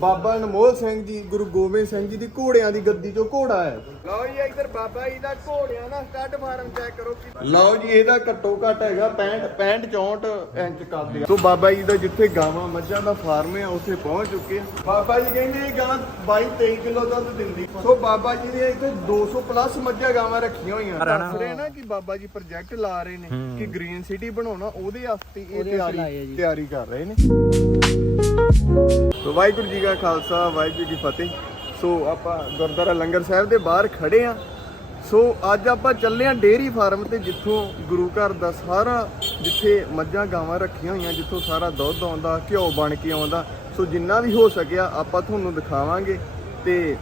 ਬਾਬਾ ਅਨਮੋਲ ਸਿੰਘ ਜੀ ਗੁਰੂ ਗੋਬਿੰਦ ਸਿੰਘ ਜੀ ਦੀ ਘੋੜਿਆਂ ਦੀ ਗੱਦੀ ਚੋਂ ਘੋੜਾ ਹੈ ਲਓ ਜੀ ਇੱਧਰ ਬਾਬਾ ਜੀ ਦਾ ਘੋੜਿਆਂ ਦਾ ਸਟੱਡ ਫਾਰਮ ਚੈੱਕ ਕਰੋ ਲਓ ਜੀ ਇਹਦਾ ਘੱਟੋ ਘੱਟ ਹੈਗਾ 65 65 64 ਇੰਚ ਕੱਦ ਸੋ ਬਾਬਾ ਜੀ ਦਾ ਜਿੱਥੇ ਗਾਵਾਂ ਮੱਝਾਂ ਦਾ ਫਾਰਮ ਹੈ ਉੱਥੇ ਪਹੁੰਚ ਚੁੱਕੇ ਆ। ਬਾਬਾ ਜੀ ਕਹਿੰਦੇ ਇਹ ਗਾਂ 22 23 ਕਿਲੋ ਦੁੱਧ ਦਿੰਦੀ। ਸੋ ਬਾਬਾ ਜੀ ਨੇ ਇੱਥੇ 200 ਪਲੱਸ ਮੱਝਾਂ ਗਾਵਾਂ ਰੱਖੀਆਂ ਹੋਈਆਂ। ਦੱਸ ਰਹੇ ਨਾ ਕਿ ਬਾਬਾ ਜੀ ਪ੍ਰੋਜੈਕਟ ਲਾ ਰਹੇ ਨੇ ਕਿ ਗ੍ਰੀਨ ਸਿਟੀ ਬਣਾਉਣਾ ਉਹਦੇ ਵਾਸਤੇ ਇਹ ਤਿਆਰੀ। ਤਿਆਰੀ ਕਰ ਰਹੇ ਨੇ। ਵਾਹਿਗੁਰੂ ਜੀ ਕਾ ਖਾਲਸਾ ਵਾਹਿਗੁਰੂ ਜੀ ਕੀ ਫਤਿਹ। ਸੋ ਆਪਾਂ ਗੁਰਦੁਆਰਾ ਲੰਗਰ ਸਾਹਿਬ ਦੇ ਬਾਹਰ ਖੜੇ ਆ। ਸੋ ਅੱਜ ਆਪਾਂ ਚੱਲੇ ਆ ਡੇਅਰੀ ਫਾਰਮ ਤੇ ਜਿੱਥੋਂ ਗੁਰੂ ਘਰ ਦਾ ਸਾਰਾ ਜਿੱਥੇ ਮੱਝਾਂ ਗਾਵਾਂ ਰੱਖੀਆਂ ਹੋਈਆਂ ਜਿੱਥੋਂ ਸਾਰਾ ਦੁੱਧ ਆਉਂਦਾ ਘਿਓ ਬਣ ਕੇ ਆਉਂਦਾ। ਸੋ ਜਿੰਨਾ ਵੀ ਹੋ ਸਕਿਆ ਆਪਾਂ ਤੁਹਾਨੂੰ ਦਿਖਾਵਾਂਗੇ। ਤੇ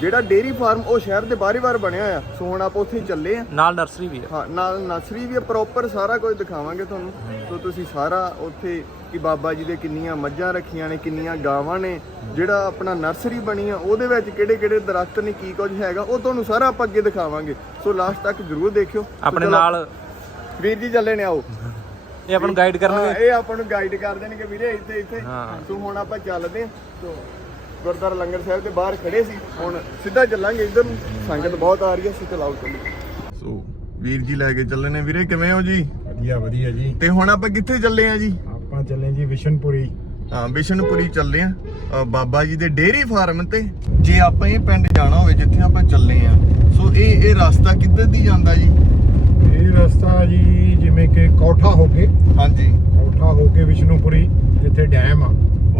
ਜਿਹੜਾ ਡੇਅਰੀ ਫਾਰਮ ਉਹ ਸ਼ਹਿਰ ਦੇ ਬਾਹਰੀ ਬਾਹਰ ਬਣਿਆ ਆ ਸੋ ਹੁਣ ਆਪਾਂ ਉੱਥੇ ਚੱਲੇ ਆ। ਨਾਲ ਨਰਸਰੀ ਵੀ ਹੈ ਹਾਂ ਨਾਲ ਨਰਸਰੀ ਵੀ ਪ੍ਰੋਪਰ ਸਾਰਾ ਕੁਝ ਦਿਖਾਵਾਂਗੇ ਤੁਹਾਨੂੰ। ਸੋ ਤੁਸੀਂ ਸਾਰਾ ਉੱਥੇ ਕਿ ਬਾਬਾ ਜੀ ਦੇ ਕਿੰਨੀਆਂ ਮੱਝਾਂ ਰੱਖੀਆਂ ਨੇ ਕਿੰਨੀਆਂ ਗਾਵਾਂ ਨੇ ਜਿਹੜਾ ਆਪਣਾ ਨਰਸਰੀ ਬਣੀ ਆ ਉਹਦੇ ਵਿੱਚ ਕਿਹੜੇ ਕਿਹੜੇ ਦਰਖਤ ਨੇ ਕੀ ਕੁਝ ਹੈਗਾ ਉਹ ਤੁਹਾਨੂੰ ਸਾਰਾ ਆਪਾਂ ਅੱਗੇ ਦਿਖਾਵਾਂਗੇ। ਸੋ ਲਾਸਟ ਤੱਕ ਜਰੂਰ ਦੇਖਿਓ। ਆਪਣੇ ਚਲੋ, ਨਾਲ ਵੀਰ ਜੀ ਚੱਲੇ ਨੇ ਆਓ। ਇਹ ਆਪਾਂ ਨੂੰ ਗਾਈਡ ਕਰਨਗੇ? ਇਹ ਆਪਾਂ ਨੂੰ ਗਾਈਡ ਕਰ ਦੇਣਗੇ ਵੀਰੇ ਇੱਥੇ ਇੱਥੇ। ਸੋ ਹੁਣ ਆਪਾਂ ਚੱਲਦੇ ਹਾਂ। ਸੋ ਗੁਰਦੁਆਰਾ ਲੰਗਰ ਸਾਹਿਬ ਦੇ ਬਾਹਰ ਖੜੇ ਸੀ। ਹੁਣ ਸਿੱਧਾ ਚੱਲਾਂਗੇ ਇੱਧਰ ਨੂੰ। ਸੰਗਤ ਬਹੁਤ ਆ ਰਹੀ ਹੈ ਸੋ ਚਲਾਓ ਚੱਲੀਏ। ਸੋ ਵੀਰ ਜੀ ਲੈ ਕੇ ਚੱਲੇ ਨੇ। ਵੀਰੇ ਕਿਵੇਂ ਹੋ ਜੀ? ਵਧੀਆ ਵਧੀਆ ਜੀ। ਤੇ ਹੁਣ ਆਪਾਂ ਕਿੱਥੇ ਚੱਲੇ ਆ ਜੀ? ਆਪਾਂ ਚੱਲੇ ਜੀ ਵਿਸ਼ਨਪੁਰੀ। ਹਾਂ ਬਿਸ਼ਨਪੁਰੀ ਚੱਲੇ ਆ। ਬਾਬਾ ਜੀ ਦੇ ਡੇਅਰੀ ਫਾਰਮ ਤੇ। ਜੇ ਆਪਾਂ ਇਹ ਪਿੰਡ ਜਾਣਾ ਹੋਵੇ ਜਿੱਥੇ ਆਪਾਂ ਚੱਲੇ ਆ। ਸੋ ਇਹ ਇਹ ਰਸਤਾ ਕਿੱਧਰ ਦੀ ਜਾਂਦਾ ਜੀ? ਇਹ ਰਸਤਾ ਜੀ ਜਿਵੇਂ ਕਿ ਕੋਠਾ ਹੋ ਕੇ ਹਾਂਜੀ। ਕੋਠਾ ਹੋ ਕੇ ਵਿਸ਼ਨੂਪੁਰੀ ਜਿੱਥੇ ਡੈਮ ਆ।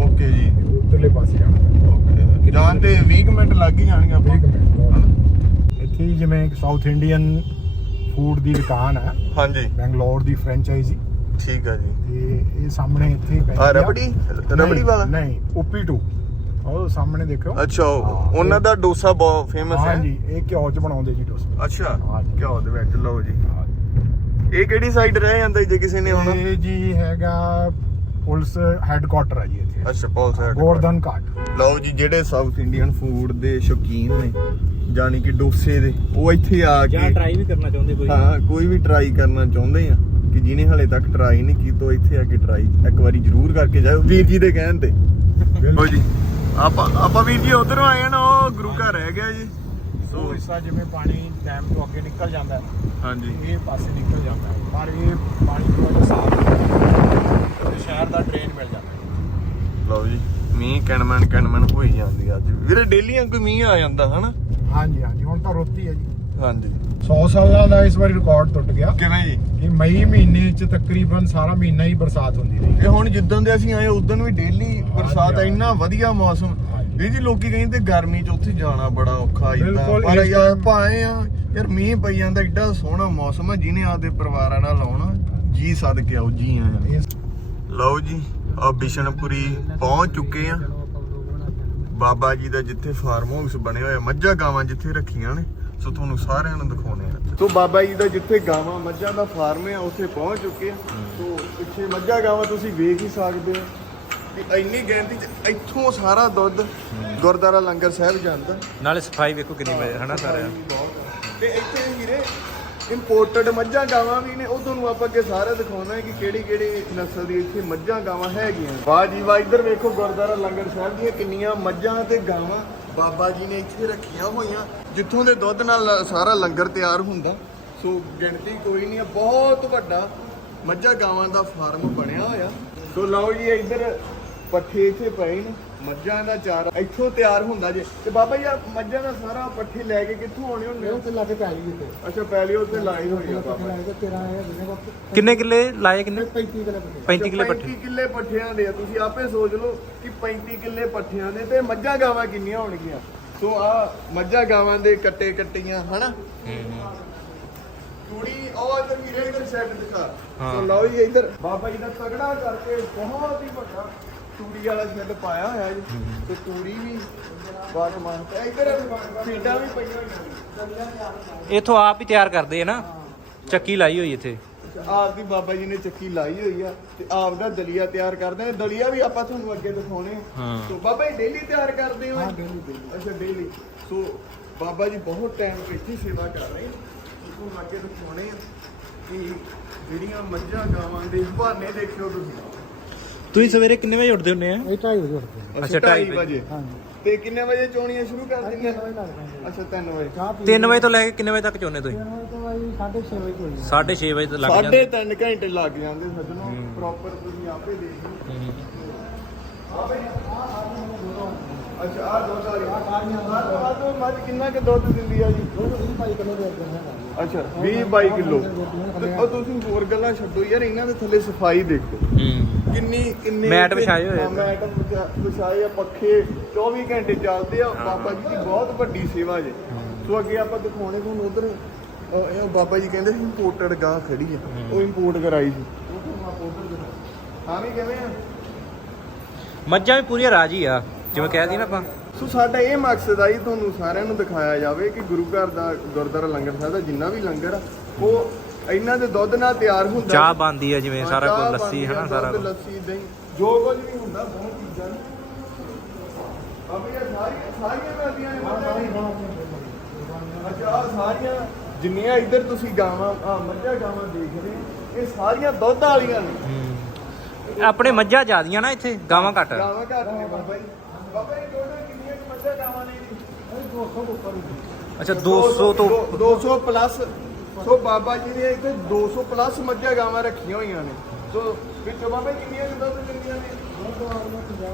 ਓਕੇ ਜੀ। ਉਧਰਲੇ ਪਾਸੇ ਜਾਣਾ ਓਕੇ। ਜਾਣ ਤੇ 20 ਮਿੰਟ ਲੱਗ ਹੀ ਜਾਣਗੇ ਆਪਾਂ। ਇੱਕ ਮਿੰਟ। ਹਨਾ? ਇੱਥੇ ਜਿਵੇਂ ਸਾਊਥ ਇੰਡੀਅਨ ਫੂਡ ਦੀ ਦੁਕਾਨ ਹੈ ਹਾਂਜੀ। ਬੈਂਗਲੌਰ ਦੀ ਫਰੈਂਚਾਈਜ਼ੀ ਠੀਕ ਆ ਜੀ। ਤੇ ਇਹ ਸਾਹਮਣੇ ਇੱਥੇ ਹੀ ਪੈਂਦੀ ਆ ਰਬੜੀ? ਰਬੜੀ ਵਾਲਾ? ਨਹੀਂ ਓਪੀ ਟੂ ਉਹ ਸਾਹਮਣੇ ਦੇਖੋ ਅੱਛਾ ਉਹਨਾਂ ਦਾ ਡੋਸਾ ਬਹੁਤ ਫੇਮਸ ਹੈ ਹਾਂਜੀ ਇਹ ਘਿਓ ਚ ਬਣਾਉਂਦੇ ਜੀ ਡੋਸਾ। ਅੱਛਾ। ਘਿਓ ਦੇ ਵਿੱਚ ਲਓ ਜੀ। ਇਹ ਕਿਹੜੀ ਸਾਈਡ ਰਹਿ ਜਾਂਦਾ ਜੀ ਜੇ ਕਿਸੇ ਨੇ ਆਉਣਾ? ਇਹ ਜੀ ਹੈਗਾ ਪੁਲਿਸ ਹੈੱਡਕੁਆਟਰ ਹੈ ਜੀ ਇੱਥੇ। ਅੱਛਾ ਪੌਲ ਸਾਈਡ ਗੋਰਧਨ ਘਾਟ। ਲਓ ਜੀ ਜਿਹੜੇ ਸਾਊਥ ਇੰਡੀਅਨ ਫੂਡ ਦੇ ਸ਼ੌਕੀਨ ਨੇ ਜਾਨੀ ਕਿ ਡੋਸੇ ਦੇ ਉਹ ਇੱਥੇ ਆ ਜਾਂ ਕੇ ਟਰਾਈ ਵੀ ਕਰਨਾ ਚਾਹੁੰਦੇ ਕੋਈ। ਹਾਂ ਕੋਈ ਵੀ ਟਰਾਈ ਕਰਨਾ ਚਾਹੁੰਦੇ ਆ। ਕਿ ਜਿਹਨੇ ਹਲੇ ਤੱਕ ਟਰਾਈ ਨਹੀਂ ਕੀਤੀ ਉਹ ਇੱਥੇ ਆ ਕੇ ਟਰਾਈ ਇੱਕ ਵਾਰੀ ਜ਼ਰੂਰ ਕਰਕੇ ਜਾਓ ਵੀਰ ਜੀ ਦੇ ਕਹਿਣ ਤੇ। ਹੋ ਜੀ। ਆਪਾਂ ਆਪਾਂ ਵੀਰ ਜੀ ਉਧਰੋਂ ਆਏ ਆ ਨਾ ਉਹ ਗੁਰੂ ਘਰ ਰਹਿ ਗਿਆ ਜੀ। ਸੋ ਹਿੱਸਾ ਜਿਵੇਂ ਪਾਣੀ ਡੈਮ ਤੋਂ ਅੱਗੇ ਨਿਕਲ ਜਾਂਦਾ ਹੈ ਹਾਂਜੀ। ਇਹ ਪਾਸੇ ਨਿਕਲ ਜਾਂਦਾ ਹੈ। ਪਰ ਇਹ ਪਾਣੀ ਥੋੜਾ ਸਾਫ਼ ਹੈ ਤੇ ਸ਼ਹਿਰ ਦਾ ਡਰੇਨ ਮਿਲ ਜਾਂਦਾ ਹੈ। ਲਓ ਜੀ ਮੀਂਹ ਕਣਮਣ ਕਣਮਣ ਹੋਈ ਜਾਂਦੀ ਅੱਜ। ਵੀਰੇ ਡੇਲੀਆਂ ਕੋਈ ਮੀਂਹ ਆ ਜਾਂਦਾ ਹਨਾ? ਹਾਂਜੀ ਹਾਂਜੀ ਹੁਣ ਤਾਂ ਰੁੱਤ ਹੈ ਜੀ। ਹਾਂਜੀ। 100 ਸਾਲਾਂ ਦਾ ਇਸ ਵਾਰੀ ਰਿਕਾਰਡ ਟੁੱਟ ਗਿਆ। ਕਿਵੇਂ ਜੀ? ਕਿ ਮਈ ਮਹੀਨੇ ਚ ਤਕਰੀਬਨ ਸਾਰਾ ਮਹੀਨਾ ਹੀ ਬਰਸਾਤ ਹੁੰਦੀ ਰਹੀ। ਇਹ ਹੁਣ ਜਿੱਦਾਂ ਦੇ ਅਸੀਂ ਆਏ ਉਦੋਂ ਵੀ ਡੇਲੀ ਬਰਸਾਤ ਆ। ਇੰਨਾ ਵਧੀਆ ਮੌਸਮ। ਵੀਰ ਜੀ ਲੋਕੀ ਕਹਿੰਦੇ ਗਰਮੀ 'ਚ ਉੱਥੇ ਜਾਣਾ ਬੜਾ ਔਖਾ ਇਦਾਂ ਪਰ ਯਾਰ ਪਾਏ ਆ ਯਾਰ ਮੀਂਹ ਪਈ ਜਾਂਦਾ ਏਡਾ ਸੋਹਣਾ ਮੌਸਮ ਆ ਜਿਹਨੇ ਆਪਦੇ ਪਰਿਵਾਰਾਂ ਨਾਲ ਆਉਣਾ ਜੀ ਸਦ ਕੇ ਆਓ ਜੀ ਇਸ ਲਓ ਜੀ ਆ ਬਿਸ਼ਨਪੁਰੀ ਪਹੁੰਚ ਚੁੱਕੇ ਆ। ਬਾਬਾ ਜੀ ਦਾ ਜਿੱਥੇ ਫਾਰਮ ਹਾਊਸ ਬਣੇ ਹੋਏ ਆ, ਮੱਝਾਂ ਗਾਵਾਂ ਜਿੱਥੇ ਰੱਖੀਆਂ ਨੇ। ਸੋ ਤੁਹਾਨੂੰ ਸਾਰਿਆਂ ਨੂੰ ਦਿਖਾਉਣੇ ਆ ਸੋ ਬਾਬਾ ਜੀ ਦਾ ਜਿੱਥੇ ਗਾਵਾਂ ਮੱਝਾਂ ਦਾ ਫਾਰਮ ਹੈ ਉੱਥੇ ਪਹੁੰਚ ਚੁੱਕੇ ਆ ਸੋ ਪਿੱਛੇ ਮੱਝਾਂ ਗਾਵਾਂ ਤੁਸੀਂ ਵੇਖ ਹੀ ਸਕਦੇ ਹੋ। ਕਿ ਇੰਨੀ ਗਿਣਤੀ ਚ ਇੱਥੋਂ ਸਾਰਾ ਦੁੱਧ ਗੁਰਦਾਰਾ ਲੰਗਰ ਸਾਹਿਬ ਜਾਂਦਾ। ਨਾਲੇ ਸਫ਼ਾਈ ਵੇਖੋ ਕਿੰਨੀ ਵਜੇ ਹਨਾ ਸਾਰਿਆਂ ਤੇ ਇੱਥੇ ਵੀਰੇ ਇੰਪੋਰਟਡ ਮੱਝਾਂ ਗਾਵਾਂ ਵੀ ਨੇ ਉਹ ਤੁਹਾਨੂੰ ਆਪਾਂ ਅੱਗੇ ਸਾਰੇ ਦਿਖਾਉਣਾ ਹੈ ਕਿ ਕਿਹੜੀ ਕਿਹੜੀ ਨਸਲ ਦੀ ਇੱਥੇ ਮੱਝਾਂ ਗਾਵਾਂ ਹੈਗੀਆਂ ਵਾਹ ਜੀ ਵਾਹ ਇੱਧਰ ਵੇਖੋ ਗੁਰਦੁਆਰਾ ਲੰਗਰ ਸਾਹਿਬ ਦੀਆਂ ਕਿੰਨੀਆਂ ਮੱਝਾਂ ਤੇ ਗਾਵਾਂ ਬਾਬਾ ਜੀ ਨੇ ਇੱਥੇ ਰੱਖੀਆਂ ਹੋਈਆਂ, ਜਿੱਥੋਂ ਦੇ ਦੁੱਧ ਨਾਲ ਸਾਰਾ ਲੰਗਰ ਤਿਆਰ ਹੁੰਦਾ। ਸੋ ਗਿਣਤੀ ਕੋਈ ਨਹੀਂ ਹੈ ਬਹੁਤ ਵੱਡਾ ਮੱਝਾਂ ਗਾਵਾਂ ਦਾ ਫਾਰਮ ਬਣਿਆ ਹੋਇਆ। ਸੋ ਲਓ ਜੀ, ਇੱਧਰ ਪੱਠੇ ਇੱਥੇ ਪਏ ਨੇ। ਮੱਝਾਂ ਦਾ ਚਾਰਾ ਇੱਥੋਂ ਤਿਆਰ ਹੁੰਦਾ ਜੇ। ਤੇ ਬਾਬਾ ਜੀ ਆਹ ਮੱਝਾਂ ਦਾ ਸਾਰਾ ਪੱਠੇ ਲੈ ਕੇ ਕਿੱਥੋਂ ਆਉਣੇ ਹੁੰਦੇ ਆ? ਲਾ ਕੇ ਪੈ ਗਈ ਤੇ ਅੱਛਾ ਪਹਿਲੀ ਉੱਥੇ ਲਾਈ ਹੋਈ ਆ ਬਾਬਾ ਕੇ ਤੇਰਾ ਆਇਆ ਬਿਨੇ ਵਕਤ ਕਿੰਨੇ ਕਿੱਲੇ ਲਾਏ ਕਿੰਨੇ? 35 ਕਿਲੋ 35 ਕਿੱਲੇ ਪੱਠੇ। 35 ਕਿੱਲੇ ਪੱਠਿਆਂ ਦੇ ਆ। ਤੁਸੀਂ ਆਪੇ ਸੋਚ ਲਓ ਕਿ 35 ਕਿੱਲੇ ਪੱਠਿਆਂ ਦੇ ਤੇ ਮੱਝਾਂ ਗਾਵਾਂ ਕਿੰਨੀਆਂ ਹੋਣਗੀਆਂ। ਸੋ ਆ ਮੱਝਾਂ ਗਾਵਾਂ ਦੇ ਕੱਟੇ ਕੱਟੀਆਂ ਹਨਾ? ਕੁੜੀ ਉਹ ਇਧਰ ਵੀਰੇ ਇਧਰ ਸੈੱਟ ਦਿਖਾ। ਸੋ ਲਓ ਜੀ ਇਧਰ। ਬਾਬਾ ਜੀ ਦਾ ਤਗੜਾ ਕਰਕੇ ਬਹੁਤ ਹੀ ਵੱਡਾ ਤੂੜੀ ਵਾਲਾ ਸ਼ੈੱਡ ਪਾਇਆ ਹੋਇਆ ਜੀ ਤੇ ਤੂੜੀ ਵੀ ਬਾਸਮਾਨ ਤੇ ਇਧਰ ਫੀਡਾਂ ਵੀ ਪਈਆਂ ਹੋਈਆਂ ਇਥੋਂ ਆਪ ਹੀ ਤਿਆਰ ਕਰਦੇ ਆ ਨਾ। ਚੱਕੀ ਲਾਈ ਹੋਈ ਇੱਥੇ। ਆਪ ਦੀ ਬਾਬਾ ਜੀ ਨੇ ਚੱਕੀ ਲਾਈ ਹੋਈ ਆ ਤੇ ਆਪ ਦਾ ਦਲੀਆ ਤਿਆਰ ਕਰਦੇ ਆ। ਦਲੀਆ ਵੀ ਆਪਾਂ ਤੁਹਾਨੂੰ ਅੱਗੇ ਦਿਖਾਉਣੇ ਆ। ਹਾਂ। ਸੋ ਬਾਬਾ ਜੀ ਡੇਲੀ ਤਿਆਰ ਕਰਦੇ ਹੋ। ਅੱਛਾ ਡੇਲੀ ਸੋ ਬਾਬਾ ਜੀ ਬਹੁਤ ਟਾਈਮ ਤੋਂ ਇੱਥੇ ਸੇਵਾ ਕਰ ਰਹੇ ਆ ਤੁਹਾਨੂੰ ਅੱਗੇ ਦਿਖਾਉਣੇ ਆ ਕਿ ਜਿਹੜੀਆਂ ਮੱਝਾਂ ਗਾਵਾਂ ਦੇ ਹਵਾਨੇ ਦੇਖਿਓ ਤੁਸੀਂ। ਤੁਸੀਂ ਸਵੇਰੇ ਕਿੰਨੇ ਵਜੇ ਉੱਠਦੇ ਹੁੰਦੇ ਆ? ਇਹ ਢਾਈ ਵਜੇ ਉੱਠਦੇ ਅੱਛਾ, ਢਾਈ ਢਾਈ ਵਜੇ। ਹਾਂਜੀ। ਤੇ ਕਿੰਨੇ ਵਜੇ ਚੋਣੀਆਂ ਸ਼ੁਰੂ ਕਰ ਦਿੰਦੇ ਤਿੰਨ ਵਜੇ ਲੱਗ ਪੈਂਦੇ ਅੱਛਾ 3 ਵਜੇ। ਚਾਹ ਪੀ 3 ਵਜੇ ਤੋਂ ਲੈ ਕੇ ਕਿੰਨੇ ਵਜੇ ਤੱਕ ਚੋਨੇ ਤੁਸੀਂ? ਤਿੰਨ ਵਜੇ ਤੋਂ ਬਾਈ 6:30 ਵਜੇ ਹੋਈ 6:30 ਵਜੇ ਤੱਕ ਲੱਗ ਸਾਢੇ ਜਾਂਦੇ 3 ਘੰਟੇ ਲੱਗ ਜਾਂਦੇ ਸੱਜਣੋ। ਪ੍ਰੋਪਰ ਤੁਸੀਂ ਆਪੇ ਦੇਖ ਲਓ। ਆ ਅੱਛਾ ਆ ਦੁੱਧ ਆ ਸਾਰੀਆਂ ਆ ਤੋਂ ਮੱਝ ਕਿੰਨਾ ਕਿ ਦੁੱਧ ਦਿੰਦੀ ਆ ਜੀ? ਦੁੱਧ 20 ਬਾਈ ਕਿਲੋ ਦੇ ਅੱਗੇ ਹੈਗਾ ਅੱਛਾ। 20 22 ਕਿਲੋ। ਤੇ ਉਹ ਤੁਸੀਂ ਹੋਰ ਗੱਲਾਂ ਛੱਡੋ ਯਾਰ ਇਹਨਾਂ ਦੇ ਥੱਲੇ ਸਫ਼ਾਈ ਦੇਖੋ। ਹੂੰ। ਕਿੰਨੀ ਕਿੰਨੇ ਮੈਟ ਵਿਛਾਏ ਹੋਏ ਆ। ਮੈਟ ਵਿਛਾ- ਵਿਛਾਏ ਆ ਪੱਖੇ 24 ਘੰਟੇ ਚੱਲਦੇ ਆ। ਬਾਬਾ ਜੀ ਦੀ ਬਹੁਤ ਵੱਡੀ ਸੇਵਾ ਜੇ। ਸੋ ਅੱਗੇ ਆਪਾਂ ਦਿਖਾਉਣੇ ਤੁਹਾਨੂੰ ਉਧਰ। ਇਹ ਬਾਬਾ ਜੀ ਕਹਿੰਦੇ ਸੀ ਇੰਪੋਰਟਡ ਗਾਂ ਖੜੀ ਆ। ਉਹ ਇੰਪੋਰਟ ਕਰਾਈ ਸੀ। ਹਾਂ ਵੀ ਕਿਵੇਂ ਆ? ਮੱਝਾਂ ਵੀ ਪੂਰੀਆਂ ਰਾਜੀ ਆ ਜਿਵੇਂ ਕਹਿ ਦਈ ਨਾ ਆਪਾਂ। ਸੋ ਸਾਡਾ ਇਹ ਮਕਸਦ ਆ ਜੀ ਤੁਹਾਨੂੰ ਸਾਰਿਆਂ ਨੂੰ ਦਿਖਾਇਆ ਜਾਵੇ ਕਿ ਗੁਰੂ ਘਰ ਦਾ ਗੁਰਦੁਆਰਾ ਲੰਗਰ ਸਾਹਿਬ ਦਾ ਜਿੰਨਾ ਵੀ ਲੰਗਰ ਆ ਉਹ ਇਹਨਾਂ ਦੇ ਦੁੱਧ ਨਾਲ ਤਿਆਰ ਹੁੰਦਾ। ਚਾਹ ਬਣਦੀ ਆ ਜਿਵੇਂ ਹਾਂ, ਸਾਰਾ ਕੁਝ ਲੱਸੀ ਆ, ਹਨਾ ਸਾਰਾ ਕੁਝ। ਲੱਸੀ ਦਹੀਂ ਜੋ ਕੁਝ ਵੀ ਹੁੰਦਾ ਬਹੁਤ ਚੀਜ਼ਾਂ ਨੇ। ਆਪਣੀਆਂ ਸਾਰੀਆਂ ਸਾਰੀਆਂ ਮਿਲਦੀਆਂ ਨੇ। ਅੱਛਾ ਆਹ ਸਾਰੀਆਂ ਜਿੰਨੀਆਂ ਇੱਧਰ ਤੁਸੀਂ ਗਾਵਾਂ ਆ ਮੱਝਾਂ ਗਾਵਾਂ ਦੇਖ ਰਹੇ ਹੋ, ਇਹ ਸਾਰੀਆਂ ਦੁੱਧ ਵਾਲੀਆਂ ਨੇ। ਹੂੰ। ਆਪਣੇ ਮੱਝਾਂ ਜ਼ਿਆਦੀਆਂ ਨਾ ਇੱਥੇ ਗਾਵਾਂ ਘੱਟ। ਗਾਵਾਂ ਘੱਟ ਨੇ ਬਾਬਾ ਜੀ। ਬਾਬਾ ਜੀ ਟੋਟਲ ਕਿੰਨੀਆਂ ਕੁ ਮੱਝਾਂ ਗਾਵਾਂ ਨੇ ਜੀ 200 ਤੋਂ ਉੱਪਰ ਹੀ ਅੱਛਾ 200 ਤੋਂ 200 ਪਲੱਸ ਸੋ ਬਾਬਾ ਜੀ ਨੇ ਇੱਥੇ 200 ਪਲੱਸ ਮੱਝਾਂ ਗਾਵਾਂ ਰੱਖੀਆਂ ਹੋਈਆਂ ਨੇ। ਸੋ ਵਿੱਚੋਂ ਬਾਬਾ ਜੀ ਕਿੰਨੀਆਂ ਦੁੱਧ ਦਿੰਦੀਆਂ ਨੇ? ਦੁੱਧ ਵਾਲੀਆਂ 50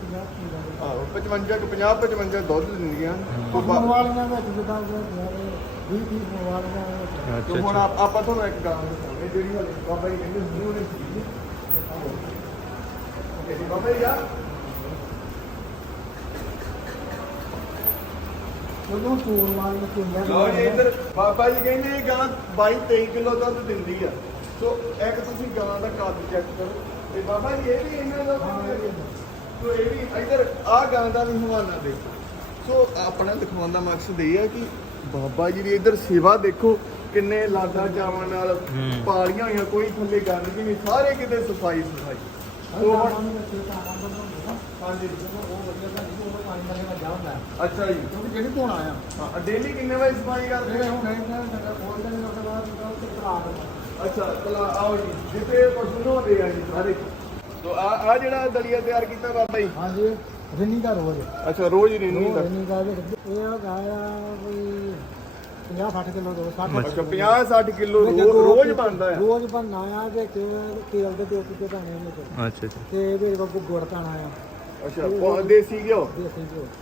50 ਪੀਂਦਾ ਆਹੋ 55 ਕੁ 50 55 ਦੁੱਧ ਦਿੰਦੀਆਂ ਸੋ ਵਾਲੀਆਂ ਵਿੱਚ ਜਿੱਦਾਂ 20 30 ਵਾਲੀਆਂ ਵਿੱਚ। ਤੇ ਅੱਛਾ ਹੁਣ ਅੱਛਾ। ਆਪ- ਤੁਹਾਨੂੰ ਇੱਕ ਗਾਂ ਦਿਖਾਉਂਦੇ ਜਿਹੜੀ ਹਲੇ ਬਾਬਾ ਜੀ ਕਹਿੰਦੇ ਉਹਨੇ ਸੀ ਇਹ ਬਾਬਾ ਜੀ ਆ। ਲਓ ਜੀ ਇੱਧਰ ਬਾਬਾ ਜੀ ਕਹਿੰਦੇ ਇਹ ਗਾਂ 22 23 ਕਿਲੋ ਦੁੱਧ ਦਿੰਦੀ ਆ। ਸੋ ਇੱਕ ਤੁਸੀਂ ਗਾਂ ਦਾ ਕੱਦ ਚੈੱਕ ਕਰੋ। ਤੇ ਬਾਬਾ ਜੀ ਇਹ ਵੀ ਇਹਨਾਂ ਦਾ ਸੋ ਇਹ ਵੀ ਇੱਧਰ ਆ ਗਾਂ ਦਾ ਵੀ ਹਵਾਲਾ ਦੇਖੋ। ਸੋ ਆਪਣਾ ਦਿਖਾਉਣ ਦਾ ਮਕਸਦ ਇਹ ਹੈ ਕਿ ਬਾਬਾ ਜੀ ਦੀ ਇੱਧਰ ਸੇਵਾ ਦੇਖੋ ਕਿੰਨੇ ਲਾਦਾ ਚਾਵਾਂ ਨਾਲ। ਪਾਲੀਆਂ ਹੋਈਆਂ ਕੋਈ ਥੱਲੇ ਗੰਦਗੀ ਨਹੀਂ ਸਾਰੇ ਕਿਤੇ ਸਫ਼ਾਈ ਸਫ਼ਾਈ ਉਹ ਹਾਂਜੀ। ਉਹ ਵਧੀਆ ਹੁੰਦਾ ਹੈ। ਅੱਛਾ ਜੀ। ਕਿਉਂਕਿ ਜਿਹੜੀ ਧੋਣਾ ਆ ਹਾਂ ਡੇਲੀ ਕਿੰਨੇ ਵਜੇ ਸਫ਼ਾਈ ਕਰਦੇ? ਜਿਹੜੇ ਹੁਣ ਕਹਿੰਦੇ ਨੇ ਕੋਲ ਦੇ ਉਸ ਤੋਂ ਬਾਅਦ ਉਹ ਤੇ ਭਰਾ ਦਿੰਦਾ ਅੱਛਾ ਚਲਾ ਆਓ ਜੀ। ਜਿੱਥੇ ਪਸ਼ੂ ਨਹਾਉਂਦੇ ਆ ਜੀ ਸਾਰੇ। ਸੋ ਆ ਆ ਜਿਹੜਾ ਦਲੀਆ ਤਿਆਰ ਕੀਤਾ ਬਾਬਾ ਜੀ? ਹਾਂਜੀ ਰਿੰਨੀ ਦਾ ਰੋਜ਼। ਅੱਛਾ ਰੋਜ਼ ਹੀ ਰੋਜ਼ ਦਾ ਰਿੰਨੀ ਦਾ ਵਿੱਚ ਇਹ ਆ ਗਾਇਆ ਕੋਈ 50 60 ਕਿਲੋ ਦੋ 60 ਅੱਛਾ 50 60 ਕਿਲੋ ਰੋਜ਼ ਬਣਦਾ ਆ। ਰੋਜ਼ ਬਣਨਾ ਆ ਤੇ ਤੇਲ ਦੇ ਦੋ ਕਿਤੇ ਪਾਣੇ ਨੇ ਤੇ। ਅੱਛਾ ਅੱਛਾ। ਤੇ ਇਹਦੇ ਕੋਲ ਗੁੜ ਪਾਣਾ ਆ। ਅੱਛਾ ਉਹ ਦੇਸੀ ਘਿਓ?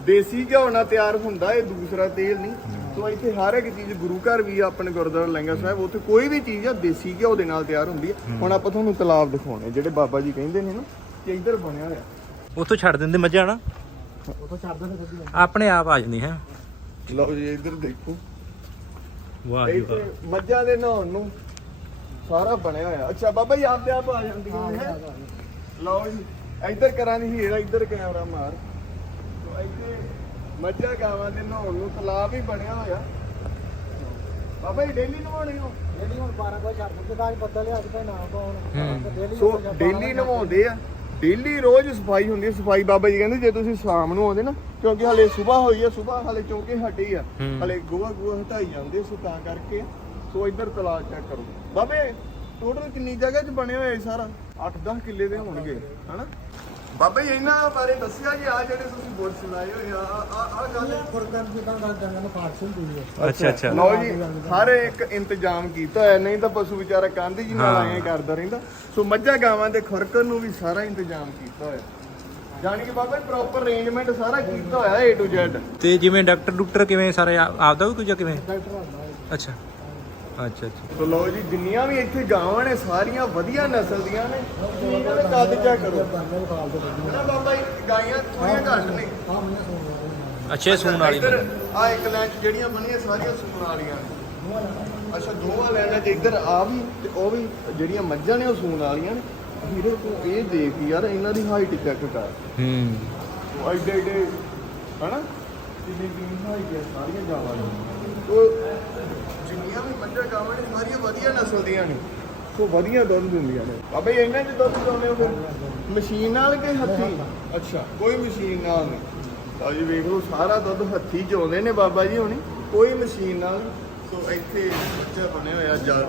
ਦੇਸੀ ਘਿਓ ਨਾਲ ਤਿਆਰ ਹੁੰਦਾ ਇਹ ਦੂਸਰਾ ਤੇਲ ਨਹੀਂ। ਸੋ ਇੱਥੇ ਹਰ ਇੱਕ ਚੀਜ਼ ਗੁਰੂ ਘਰ ਵੀ ਆ ਆਪਣੇ ਗੁਰਦੁਆਰਾ ਲੰਗਾ ਸਾਹਿਬ ਉੱਥੇ ਕੋਈ ਵੀ ਚੀਜ਼ ਆ ਦੇਸੀ ਘਿਓ ਦੇ ਨਾਲ ਤਿਆਰ ਹੁੰਦੀ ਹੈ। ਹੁਣ ਆਪਾਂ ਤੁਹਾਨੂੰ ਤਲਾਬ ਦਿਖਾਉਣੇ ਜਿਹੜੇ ਬਾਬਾ ਜੀ ਕਹਿੰਦੇ ਨੇ ਨਾ ਕਿ ਇੱਧਰ ਬਣਿਆ ਹੋਇਆ। ਉੱਥੋਂ ਛੱਡ ਦਿੰਦੇ ਮੱਝਾਂ ਨਾ? ਆਪਣੇ ਆਪ ਆ ਜਾਂਦੀ ਹੈ? ਲਓ ਜੀ ਇੱਧਰ ਦੇਖੋ। ਵਾਹ ਜੀ ਇੱਥੇ ਵਾਹ ਮੱਝਾਂ ਦੇ ਨਹਾਉਣ ਨੂੰ ਸਾਰਾ ਬਣਿਆ ਹੋਇਆ। ਅੱਛਾ ਬਾਬਾ ਜੀ ਆਪਦੇ ਆਪ ਆ ਜਾਂਦੀਆਂ ਨੇ ਹੈਂ? ਲਓ ਜੀ। ਇੱਧਰ ਕਰਾਂ ਦੀ ਹੀਰਾ ਇੱਧਰ ਕੈਮਰਾ ਮਾਰ। ਸੋ ਇੱਥੇ ਮੱਝਾਂ ਗਾਵਾਂ ਦੇ ਨਹਾਉਣ ਨੂੰ ਤਲਾਬ ਹੀ ਬਣਿਆ ਹੋਇਆ। ਬਾਬਾ ਜੀ ਡੇਲੀ ਨਹਾਉਣੇ ਹੋ? ਜਿਹੜੀ ਹੁਣ 12 ਕੋਈ ਛੱਡ ਦਿੱਤੇ ਤਾਂ ਅੱਜ ਬੱਦਲ ਆ ਅੱਜ ਕੋਈ ਨਾ ਪਾਉਣ। ਤੇ ਸੋ ਡੇਲੀ 12 ਨਵਾਉਂਦੇ ਆ। ਡੇਲੀ ਰੋਜ਼ ਸਫ਼ਾਈ ਹੁੰਦੀ ਹੈ ਸਫ਼ਾਈ ਬਾਬਾ ਜੀ ਕਹਿੰਦੇ ਜੇ ਤੁਸੀਂ ਸ਼ਾਮ ਨੂੰ ਆਉਂਦੇ ਨਾ ਕਿਉਂਕਿ ਹਲੇ ਸਵੇਰ ਹੋਈ ਆ ਸਵੇਰ ਹਲੇ ਚੌਂਕੇ ਹਟੇ ਆ। ਹਲੇ ਗੋਹਾ ਗੋਹਾ ਹਟਾਈ ਜਾਂਦੇ ਸੋ ਤਾਂ ਕਰਕੇ। ਸੋ ਇੱਧਰ ਤਲਾਬ ਚੈੱਕ ਕਰੋ। ਬਾਬੇ ਟੋਟਲ ਕਿੰਨੀ ਜਗ੍ਹਾ 'ਚ ਬਣਿਆ ਹੋਇਆ ਇਹ ਸਾਰਾ? 8-10 ਕਿੱਲੇ ਦੇ ਹੋਣਗੇ ਹਨਾ? ਬਾਬਾ ਜੀ ਇਹਨਾਂ ਬਾਰੇ ਦੱਸਿਆ ਜੀ ਆ ਜਿਹੜੇ ਤੁਸੀਂ ਬੁਰਸ਼ ਲਾਏ ਹੋਏ ਆ ਆ ਆ ਗੱਲ ਫੁਰਕਰ ਜਿੱਦਾਂ ਦਾ ਜੰਗਲ ਨੂੰ ਫਾੜ ਹੁੰਦੀ ਹੈ। ਅੱਛਾ ਅੱਛਾ। ਲਓ ਜੀ ਹਰ ਇੱਕ ਇੰਤਜ਼ਾਮ ਕੀਤਾ ਹੋਇਆ ਨਹੀਂ ਤਾਂ ਪਸ਼ੂ ਵਿਚਾਰਾ ਕੰਧ ਜੀ ਨਾਲ। ਆਏ ਕਰਦਾ ਰਹਿੰਦਾ। ਸੋ ਮੱਝਾਂ ਗਾਵਾਂ ਦੇ ਖੁਰਕਣ ਨੂੰ ਵੀ ਸਾਰਾ ਇੰਤਜ਼ਾਮ ਕੀਤਾ ਹੋਇਆ। ਜਾਣੀ ਕਿ ਬਾਬਾ ਜੀ ਪ੍ਰੋਪਰ ਅਰੇਂਜਮੈਂਟ ਸਾਰਾ ਕੀਤਾ ਹੋਇਆ A to Z ਤੇ ਜਿਵੇਂ ਡਾਕਟਰ ਡਾਕਟਰ ਕਿਵੇਂ ਸਾਰੇ ਆਪਦਾ ਵੀ ਕੁਝ ਕਿਵੇਂ? ਡਾਕਟਰ ਆਉਂਦਾ ਹੈ। ਅੱਛਾ। ਅੱਛਾ ਅੱਛਾ। ਸੋ ਲਓ ਜੀ ਜਿੰਨੀਆਂ ਵੀ ਇੱਥੇ ਗਾਵਾਂ ਨੇ ਸਾਰੀਆਂ ਵਧੀਆ ਨਸਲ ਦੀਆਂ ਨੇ ਤੁਸੀਂ ਇਹਨਾਂ ਦੇ ਕੱਦ ਚੈੱਕ ਕਰੋ। ਨੂੰ ਬਾਬਾ ਜੀ ਗਾਈਆਂ ਥੋੜੀਆਂ ਘੱਟ ਨੇ। ਅੱਛੇ ਸੂਣ ਵਾਲੀ ਇੱਧਰ ਆ ਇੱਕ ਲਾਈਨ 'ਚ ਜਿਹੜੀਆਂ ਬਣੀਆਂ ਸਾਰੀਆਂ ਸੂਣ ਵਾਲੀਆਂ ਨੇ। ਅੱਛਾ ਦੋਵਾਂ ਲਾਈਨਾਂ 'ਚ ਇੱਧਰ ਆ ਵੀ ਤੇ ਉਹ ਵੀ ਜਿਹੜੀਆਂ ਮੱਝਾਂ ਨੇ ਉਹ ਸੂਣ ਵਾਲੀਆਂ ਨੇ। ਵੀਰੇ ਤੂੰ ਇਹ ਦੇਖ ਯਾਰ ਇਹਨਾਂ ਦੀ ਹਾਈਟ ਚੈੱਕ ਕਰ। ਹੂੰ। ਉਹ ਐਡੇ ਐਡੇ ਹਨਾ? ਕਿੰਨੀ ਕਿੰਨੀ ਹਾਈਟ ਹੈ ਸਾਰੀਆਂ ਗਾਵਾਂ ਦੀ ਉਹ ਜਿੰਨੀਆਂ ਵੀ ਮੱਝਾਂ ਗਾਵਾਂ ਨੇ, ਸਾਰੀਆਂ ਵਧੀਆ ਨਸਲ ਦੀਆਂ ਨੇ। ਸੋ ਵਧੀਆ ਦੁੱਧ ਦਿੰਦੀਆਂ ਨੇ। ਬਾਬੇ ਇਹਨਾਂ 'ਚ ਦੁੱਧ ਚਾਉਂਦੇ ਹੋ ਫਿਰ? ਮਸ਼ੀਨ ਨਾਲ ਕਿ ਹੱਥੀ? ਅੱਛਾ, ਕੋਈ ਮਸ਼ੀਨ ਨਾਲ ਨਹੀਂ। ਤਾਂ ਜੀ ਵੇਖ ਲਓ, ਸਾਰਾ ਦੁੱਧ ਹੱਥੀ ਚੋਂਦੇ ਨੇ ਬਾਬਾ ਜੀ ਹੁਣੀ। ਕੋਈ ਮਸ਼ੀਨ ਨਾਲ ਸੋ ਇੱਥੇ ਬੱਚਾ ਬਣੇ ਹੋਇਆ ਜਲ।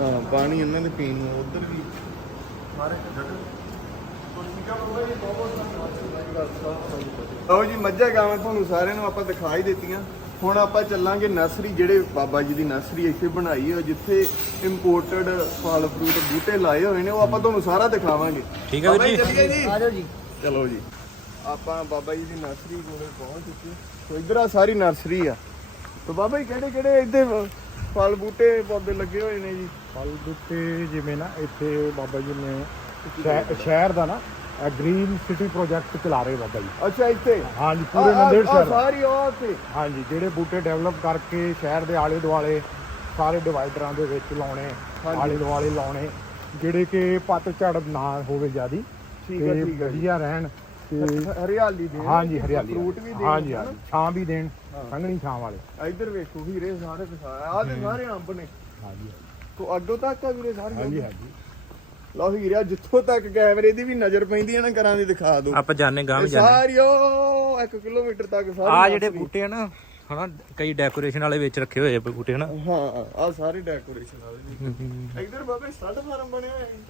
ਹਾਂ, ਪਾਣੀ ਇਹਨਾਂ ਦੇ ਪੀਣ ਨੂੰ, ਉਧਰ ਵੀ। ਸਾਰੇ ਜਗ੍ਹਾ ਲਓ ਜੀ, ਮੱਝਾਂ ਗਾਵਾਂ ਤੁਹਾਨੂੰ ਸਾਰਿਆਂ ਨੂੰ ਆਪਾਂ ਦਿਖਾ ਹੀ ਦਿੱਤੀਆਂ। ਹੁਣ ਆਪਾਂ ਚੱਲਾਂਗੇ ਨਰਸਰੀ ਜਿਹੜੇ ਬਾਬਾ ਜੀ ਦੀ ਨਰਸਰੀ ਇੱਥੇ ਬਣਾਈ ਹੋਈ ਜਿੱਥੇ ਇੰਪੋਰਟਡ ਫਲ ਫਰੂਟ ਬੂਟੇ ਲਾਏ ਹੋਏ ਨੇ ਉਹ ਆਪਾਂ ਤੁਹਾਨੂੰ ਸਾਰਾ ਦਿਖਾਵਾਂਗੇ। ਠੀਕ ਹੈ ਵੀਰ ਜੀ। ਚੱਲੀਏ ਜੀ? ਆ ਜਾਓ ਜੀ। ਚਲੋ ਜੀ। ਆਪਾਂ ਬਾਬਾ ਜੀ ਦੀ ਨਰਸਰੀ ਕੋਲੇ ਪਹੁੰਚ ਚੁੱਕੇ ਸੋ ਇੱਧਰ ਆ ਸਾਰੀ ਨਰਸਰੀ ਆ। ਤੇ ਬਾਬਾ ਜੀ ਕਿਹੜੇ ਕਿਹੜੇ ਇੱਥੇ ਫਲ ਬੂਟੇ ਪੌਦੇ ਲੱਗੇ ਹੋਏ ਨੇ ਜੀ? ਫਲ ਬੂਟੇ ਜਿਵੇਂ ਨਾ ਇੱਥੇ ਬਾਬਾ ਜੀ ਨੇ ਸ਼ਹਿ- ਸ਼ਹਿਰ ਦਾ ਨਾ ਗ੍ਰੀਨ ਸਿਟੀ ਪ੍ਰੋਜੈਕਟ ਚਲਾ ਰਹੇ ਬਾਬਾ ਜੀ। ਅੱਛਾ ਇੱਥੇ? ਹਾਂਜੀ ਪੂਰੇ ਆਹ- ਨੰਦੇੜ ਆਹ ਸ਼ਹਿਰ ਸਾਰੀ ਉਹ ਤੇ? ਹਾਂਜੀ ਜਿਹੜੇ ਬੂਟੇ ਡਿਵੈਲਪ ਕਰਕੇ ਸ਼ਹਿਰ ਦੇ ਆਲੇ ਦੁਆਲੇ ਸਾਰੇ ਡਿਵਾਈਡਰਾਂ ਦੇ ਵਿੱਚ ਲਾਉਣੇ ਹਾਂਜੀ। ਆਲੇ ਦੁਆਲੇ ਲਾਉਣੇ ਜਿਹੜੇ ਕਿ ਪੱਤ ਝੜ ਨਾ ਹੋਵੇ ਜਿਆਦੀ ਠੀਕ ਹੈ, ਠੀਕ ਹੈ। ਵਧੀਆ ਰਹਿਣ ਤੇ ਹਰਿਆਲੀ ਦੇ ਹਾਂਜੀ ਹਰਿਆਲੀ ਫਰੂਟ ਵੀ ਦੇ ਹਾਂਜੀ ਹਾਂਜੀ ਛਾਂ ਵੀ ਦੇਣ ਸੰਘਣੀ ਛਾਂ ਵਾਲੇ। ਇੱਧਰ ਵੇਖੋ ਵੀਰੇ ਸਾਰੇ ਆ ਤੇ ਸਾਰੇ ਅੰਬ ਨੇ। ਹਾਂਜੀ ਤੋ ਅੱਗੋਂ ਤੱਕ ਆ ਵੀਰੇ ਸਾਰੇ ਹਾਂਜੀ? ਹਾਂਜੀ। ਲਓ ਵੀਰੇ ਜਿੱਥੋਂ ਤੱਕ ਕੈਮਰੇ ਦੀ ਵੀ ਨਜ਼ਰ ਪੈਂਦੀ ਹੈ ਨਾ ਕਰਾਂ ਦੀ ਦਿਖਾ ਦਿਓ। ਆਪਾਂ ਜਾਣੇ ਗਾਂ ਵੀ ਜਾਣੇ। ਸਾਰੀ ਉਹ 1 ਕਿਲੋਮੀਟਰ ਤੱਕ ਸਾਰੇ ਆ ਜਿਹੜੇ। ਬੂਟੇ ਆ ਨਾ ਹਨਾ ਕਈ ਡੈਕੋਰੇਸ਼ਨ ਵਾਲੇ ਵਿੱਚ ਰੱਖੇ ਹੋਏ ਆ ਬੂਟੇ ਹਨਾ। ਹਾਂ ਆ ਸਾਰੇ ਡੈਕੋਰੇਸ਼ਨ ਵਾਲੇ ਜੀ ਇੱਧਰ ਬਾਬੇ ਸਟੱਡ ਫਾਰਮ ਬਣਿਆ ਹੋਇਆ ਜੀ।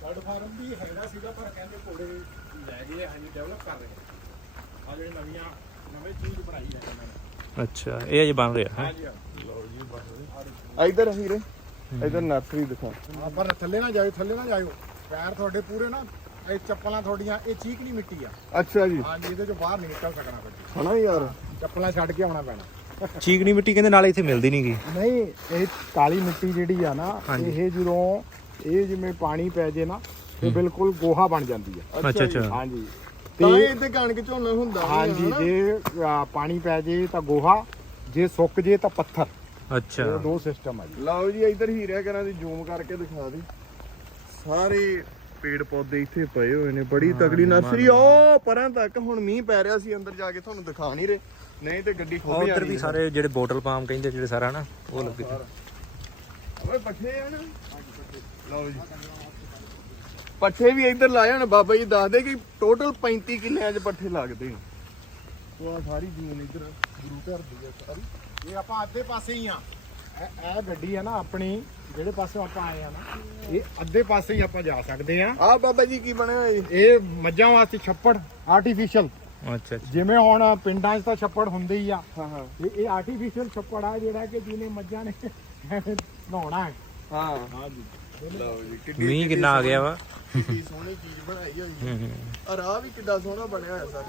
ਸਾਡ ਫਾਰਮ ਵੀ ਹੈਗਾ ਸੀਗਾ ਪਰ ਕਹਿੰਦੇ ਕੋਲੇ ਲੈ ਗਏ ਹਾਂਜੀ ਡਿਵੈਲਪ ਕਰ ਰਹੇ। ਆ ਜਿਹੜੇ ਨਵੀਆਂ ਨਵੇਂ ਚੀਜ਼ ਬਣਾਈ ਹੈ ਨੇ। ਅੱਛਾ ਇਹ ਅਜੇ ਬਣ ਰਿਹਾ ਹੈ। ਹਾਂਜੀ ਇੱਧਰ ਵੀਰੇ। ਇੱਧਰ ਨਰਸਰੀ ਦਿਖਾ ਹਾਂ, ਪਰ ਥੱਲੇ ਨਾ ਜਾਇਓ ਥੱਲੇ ਨਾ ਜਾਇਓ। ਪੈਰ ਤੁਹਾਡੇ ਪੂਰੇ ਨਾ ਇਹ ਚੱਪਲਾਂ ਤੁਹਾਡੀਆਂ ਇਹ ਚੀਕਣੀ ਮਿੱਟੀ ਆ। ਅੱਛਾ ਜੀ। ਹਾਂਜੀ ਇਹਦੇ ਚੋਂ ਬਾਹਰ ਨਹੀਂ ਨਿਕਲ ਸਕਣਾ ਫਿਰ ਹਨਾ ਯਾਰ? ਚੱਪਲਾਂ ਛੱਡ ਕੇ ਆਉਣਾ ਪੈਣਾ। ਚੀਕਣੀ ਮਿੱਟੀ ਕਹਿੰਦੇ ਨਾਲੇ ਇੱਥੇ ਮਿਲਦੀ ਨਹੀਂਗੀ ਨਹੀਂ ਇਹ ਕਾਲੀ ਮਿੱਟੀ ਜਿਹੜੀ ਆ ਨਾ। ਇਹ ਜਦੋਂ ਇਹ ਜਿਵੇਂ ਪਾਣੀ ਪੈ ਜੇ ਨਾ ਇਹ ਬਿਲਕੁਲ ਗੋਹਾ ਬਣ ਜਾਂਦੀ ਆ। ਅੱਛਾ। ਅੱਛਾ ਹਾਂਜੀ। ਤਾਂ ਤੇ ਇੱਥੇ ਕਣਕ ਝੋਨਾ ਹੁੰਦਾ ਹਾਂਜੀ? ਜੇ ਪਾਣੀ ਪੈ ਜੇ ਤਾਂ ਗੋਹਾ ਜੇ ਸੁੱਕ ਜੇ ਤਾਂ ਪੱਥਰ। ਅੱਛਾ। ਇਹ ਦੋ ਸਿਸਟਮ ਆ ਜੀ। ਲਓ ਜੀ ਇੱਧਰ ਹੀਰਿਆ ਕਰਾਂ ਦੀ ਜ਼ੂਮ ਕਰਕੇ ਦਿਖਾ ਦੇ। ਸਾਰੇ ਪੇੜ ਪੌਦੇ ਇੱਥੇ ਪਏ ਹੋਏ ਨੇ ਬੜੀ ਤਕੜੀ ਨਰਸਰੀ ਉਹ ਪਰਾਂ ਤੱਕ ਹੁਣ ਮੀਂਹ ਪੈ ਰਿਹਾ ਸੀ ਅੰਦਰ ਜਾ ਕੇ ਤੁਹਾਨੂੰ ਦਿਖਾ ਨਹੀਂ ਰਹੇ। ਨਹੀਂ ਤੇ ਗੱਡੀ ਖੋਲ ਉਧਰ ਵੀ ਸਾਰੇ ਜਿਹੜੇ ਬੋਟਲ ਪਾਮ ਕਹਿੰਦੇ ਜਿਹੜੇ ਸਾਰਾ ਹਨਾ ਉਹ ਲੱਗੇ ਓਏ ਪੱਠੇ ਆ ਨਾ। ਲਓ ਜੀ। ਪੱਠੇ ਵੀ ਇੱਧਰ ਲਾਏ ਹਨ ਬਾਬਾ ਜੀ ਦੱਸਦੇ ਕਿ ਟੋਟਲ 35 ਕਿੱਲਿਆਂ 'ਚ ਪੱਠੇ ਲੱਗਦੇ ਨੇ। ਉਹ ਸਾਰੀ ਜ਼ਮੀਨ ਇੱਧਰ ਗੁਰੂ ਘਰ ਦੀ ਆ ਸਾਰੀ। ਇਹ ਆਪਾਂ ਅੱਧੇ ਪਾਸੇ ਹੀ ਆ। ਇਹ ਇਹ ਗੱਡੀ ਆ ਨਾ ਆਪਣੀ ਜਿਹੜੇ ਪਾਸੇ ਆਪਾਂ ਆਏ ਆ ਨਾ ਇਹ ਅੱਧੇ ਪਾਸੇ ਹੀ ਆਪਾਂ ਜਾ ਸਕਦੇ ਆ। ਆ ਬਾਬਾ ਜੀ ਕੀ ਬਣਿਆ ਹੋਇਆ ਜੀ? ਇਹ ਮੱਝਾਂ ਵਾਸਤੇ ਛੱਪੜ ਆਰਟੀਫੀਸ਼ੀਅਲ ਅੱਛਾ ਅੱਛਾ। ਜਿਵੇਂ ਹੁਣ ਪਿੰਡਾਂ 'ਚ ਤਾਂ ਛੱਪੜ ਹੁੰਦੇ ਹੀ ਆ। ਹਾਂ ਹਾਂ। ਇਹ ਇਹ ਆਰਟੀਫੀਸ਼ੀਅਲ ਛੱਪੜ ਆ ਜਿਹੜਾ ਕਿ ਜਿਹਨੇ ਮੱਝਾਂ ਨੇ ਨਹਾਉਣਾ ਹੈ। ਹਾਂ। ਲਓ ਜੀ ਕਿੱਡੀ ਮੀਂਹ ਕਿੱਡੀ ਕਿੰਨਾ ਆ ਗਿਆ ਵਾ। ਕਿੰਨੀ ਸੋਹਣੀ ਚੀਜ਼ ਬਣਾਈ ਹੋਈ ਹੈ। ਹੂੰ, ਹੂੰ। ਆ ਰਾਹ ਵੀ ਕਿੱਡਾ ਸੋਹਣਾ ਬਣਿਆ ਹੋਇਆ ਸਰ।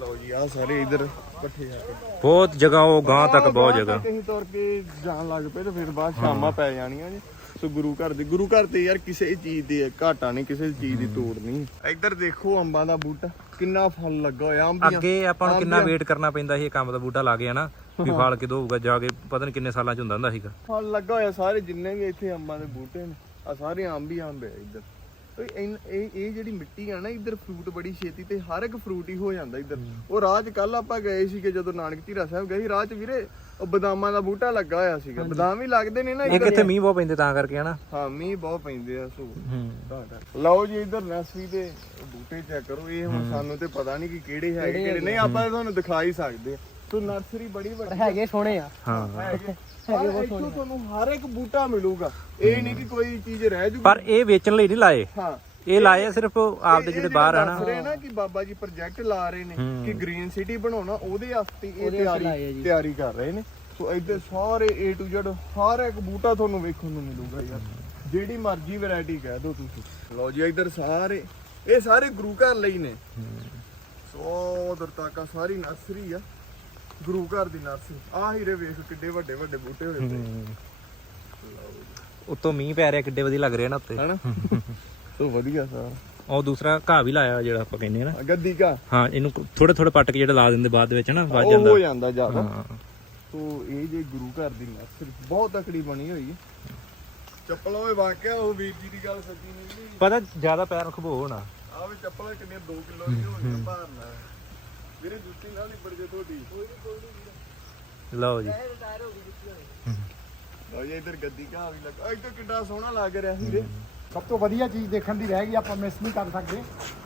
ਲਓ ਜੀ ਆ ਸਾਰੇ ਇੱਧਰ ਇਕੱਠੇ ਆ ਕੇ। ਬਹੁਤ ਜਗ੍ਹਾ ਉਹ ਗਾਂ ਤੱਕ ਬਹੁਤ ਗਾਂਹ ਜਗ੍ਹਾ। ਅਸੀਂ ਤੁਰ ਕੇ ਜਾਣ ਲੱਗ ਪਏ ਤੇ ਫਿਰ ਬਾਅਦ ਸ਼ਾਮਾਂ ਪੈ ਜਾਣੀਆਂ ਜੀ। ਸੋ ਗੁਰੂ ਘਰ ਦੇ ਗੁਰੂ ਘਰ ਤੇ ਯਾਰ ਕਿਸੇ ਚੀਜ਼ ਦੀ ਘਾਟਾ ਨਹੀਂ ਕਿਸੇ ਚੀਜ਼ ਦੀ ਤੋੜ ਨਹੀਂ। ਇੱਧਰ ਦੇਖੋ ਅੰਬਾਂ ਦਾ ਬੂਟਾ ਕਿੰਨਾ ਫਲ ਲੱਗਾ ਹੋਇਆ ਅੰਬੀਆਂ ਅੱਗੇ ਆਪਾਂ ਨੂੰ ਕਿੰਨਾ ਵੇਟ ਕਰਨਾ ਪੈਂਦਾ ਸੀ ਇਹ ਕੰਮ ਦਾ ਬੂਟਾ ਲਾ ਗਿਆ ਨਾ ਵੀ ਫਲ ਕਿਦੋਂ ਹੋਊਗਾ ਜਾ ਕੇ ਪਤਾ ਨਹੀਂ ਕਿੰਨੇ ਸਾਲਾਂ ਚ ਹੁੰਦਾ ਹੁੰਦਾ ਸੀਗਾ। ਫਲ ਲੱਗਾ ਹੋਇਆ ਸਾਰੇ ਜਿੰਨੇ ਵੀ ਇੱਥੇ ਅੰਬਾਂ ਦੇ ਬੂਟੇ ਨੇ ਆ ਸਾਰੇ ਅੰਬ ਹੀ ਅੰਬ ਹੈ ਇੱਧਰ। ਇਹ ਇਹ ਜਿਹੜੀ ਮਿੱਟੀ ਆ ਨਾ ਇੱਧਰ ਫਰੂਟ ਬੜੀ ਛੇਤੀ ਤੇ ਹਰ ਇੱਕ ਫਰੂਟ ਹੀ ਹੋ ਜਾਂਦਾ ਇੱਧਰ। ਉਹ ਰਾਹ 'ਚ ਕੱਲ ਆਪਾਂ ਗਏ ਸੀਗੇ ਜਦੋਂ ਨਾਨਕ ਧੀਰਾ ਸਾਹਿਬ ਗਏ ਸੀ ਰਾਹ 'ਚ ਵੀਰੇ ਉਹ ਬਦਾਮਾਂ ਦਾ ਬੂਟਾ ਲੱਗਾ ਹੋਇਆ ਸੀਗਾ। ਬਦਾਮ ਵੀ ਲੱਗਦੇ ਨੇ ਨਾ ਇਹ ਕਿੱਥੇ ਮੀਂਹ ਬਹੁਤ ਪੈਂਦੇ ਤਾਂ ਕਰਕੇ ਹਨਾ? ਹਾਂ ਮੀਂਹ ਬਹੁਤ ਪੈਂਦੇ ਆ ਸੋ। ਲਓ ਜੀ ਇੱਧਰ ਨਰਸਰੀ ਦੇ ਬੂਟੇ ਚੈੱਕ ਕਰੋ। ਇਹ ਹੁਣ ਸਾਨੂੰ ਤੇ ਪਤਾ ਨਹੀਂ ਕਿ ਕਿਹੜੇ ਹੈਗੇ ਕਿਹੜੇ ਨਹੀਂ ਆਪਾਂ ਤੁਹਾਨੂੰ ਦਿਖਾ ਹੀ ਸਕਦੇ ਆ। ਸੋ ਨਰਸਰੀ ਬੜੀ ਵੱਡੀ ਹੈਗੇ ਸੋਹਣੇ ਆ। ਹਾਂ ਹੈਗੇ ਪਰ ਇੱਥੋਂ ਤੁਹਾਨੂੰ ਹਰ ਇੱਕ ਬੂਟਾ ਮਿਲੂਗਾ। ਇਹ ਨਹੀਂ ਕਿ ਕੋਈ ਚੀਜ਼ ਰਹਿ ਜੂਗੀ। ਪਰ ਇਹ ਵੇਚਣ ਲਈ ਨਹੀਂ ਲਾਏ। ਹਾਂ। ਇਹ ਲਾਏ ਸਿਰਫ ਆਪਦੇ ਜਿਹੜੇ ਬਾਹਰ ਆ ਦੱਸ ਨਾ ਰਹੇ ਨਾ ਕਿ ਬਾਬਾ ਜੀ ਪ੍ਰੋਜੈਕਟ ਲਾ ਰਹੇ ਨੇ। ਕਿ ਗ੍ਰੀਨ ਸਿਟੀ ਬਣਾਉਣਾ ਉਹਦੇ ਵਾਸਤੇ ਇਹ ਤਿਆਰੀ। ਤਿਆਰੀ ਕਰ ਰਹੇ ਨੇ। ਸੋ ਇੱਧਰ ਸਾਰੇ A to Z ਹਰ ਇੱਕ ਬੂਟਾ ਤੁਹਾਨੂੰ ਵੇਖਣ ਨੂੰ ਮਿਲੂਗਾ ਯਾਰ। ਜਿਹੜੀ ਮਰਜ਼ੀ ਵੈਰਾਈਟੀ ਕਹਿ ਦਿਓ ਤੁਸੀਂ। ਲਓ ਜੀ ਇੱਧਰ ਸਾਰੇ ਇਹ ਸਾਰੇ ਗੁਰੂ ਘਰ ਲਈ ਨੇ। ਸੋ ਉਧਰ ਤੱਕ ਸਾਰੀ ਨਰਸਰੀ ਆ। ਗੁਰੂ ਘਰ ਦੀ ਨਰਸਰੀ ਆਹ ਹੀਰੇ ਵੇਖ ਕਿੱਡੇ ਵੱਡੇ ਵੱਡੇ ਬੂਟੇ ਹੋਏ ਤੇ ਹੂੰ। ਉੱਤੋਂ ਮੀਂਹ ਪੈ ਰਿਹਾ ਕਿੱਡੇ ਵਧੀਆ ਲੱਗ ਰਿਹਾ ਨਾ ਉੱਤੇ। ਹਨਾ? ਸੋ ਵਧੀਆ ਸਾਰਾ। ਉਹ ਦੂਸਰਾ ਘਾਹ ਵੀ ਲਾਇਆ ਜਿਹੜਾ ਆਪਾਂ ਕਹਿੰਦੇ ਆ ਨਾ। ਗੱਦੀ ਕਾ ਹਾਂ ਇਹਨੂੰ ਥੋੜੇ ਥੋੜੇ ਪੱਟ ਕੇ ਜਿਹੜਾ ਲਾ ਦਿੰਦੇ ਬਾਅਦ ਵਿੱਚ ਨਾ ਵੱਜ ਉਹ ਜਾਂਦਾ ਹੋ ਜਾਂਦਾ ਜ਼ਿਆਦਾ। ਹਾਂ। ਸੋ ਇਹ ਜੇ ਗੁਰੂ ਘਰ ਦੀ ਨਰਸਰੀ ਬਹੁਤ ਤਕੜੀ ਬਣੀ ਹੋਈ ਹੈ। ਚੱਪਲਾਂ ਵੇ ਵਾਕਿਆ ਉਹ ਵੀਰ ਜੀ ਦੀ ਗੱਲ ਸੱਚੀ ਨਹੀਂ ਪਤਾ ਜ਼ਿਆਦਾ ਪੈਰ ਖਬੋ ਹੋਣਾ। ਆ ਵੀ ਚੱਪਲਾਂ ਕਿੰਨੀਆਂ 2 ਕਿਲੋ ਦੀ ਹੋਣੀਆਂ ਭਾਰਨਾ ਵੀਰੇ ਜੁੱਤੀ ਨਾਲ ਲਿਬੜ ਜੇ ਤੁਹਾਡੀ। ਲਓ ਜੀ। ਲਓ ਜੀ ਇੱਧਰ ਗੱਦੀ ਘਾਹ ਵੀ ਲੱਗਾ। ਇੱਧਰ ਕਿੰਨਾ ਸੋਹਣਾ ਲੱਗ ਰਿਹਾ ਵੀਰੇ। ਸਭ ਤੋਂ ਵਧੀਆ ਚੀਜ਼ ਦੇਖਣ ਦੀ ਰਹਿ ਗਈ ਆਪਾਂ ਮਿਸ ਨਹੀਂ ਕਰ ਸਕਦੇ।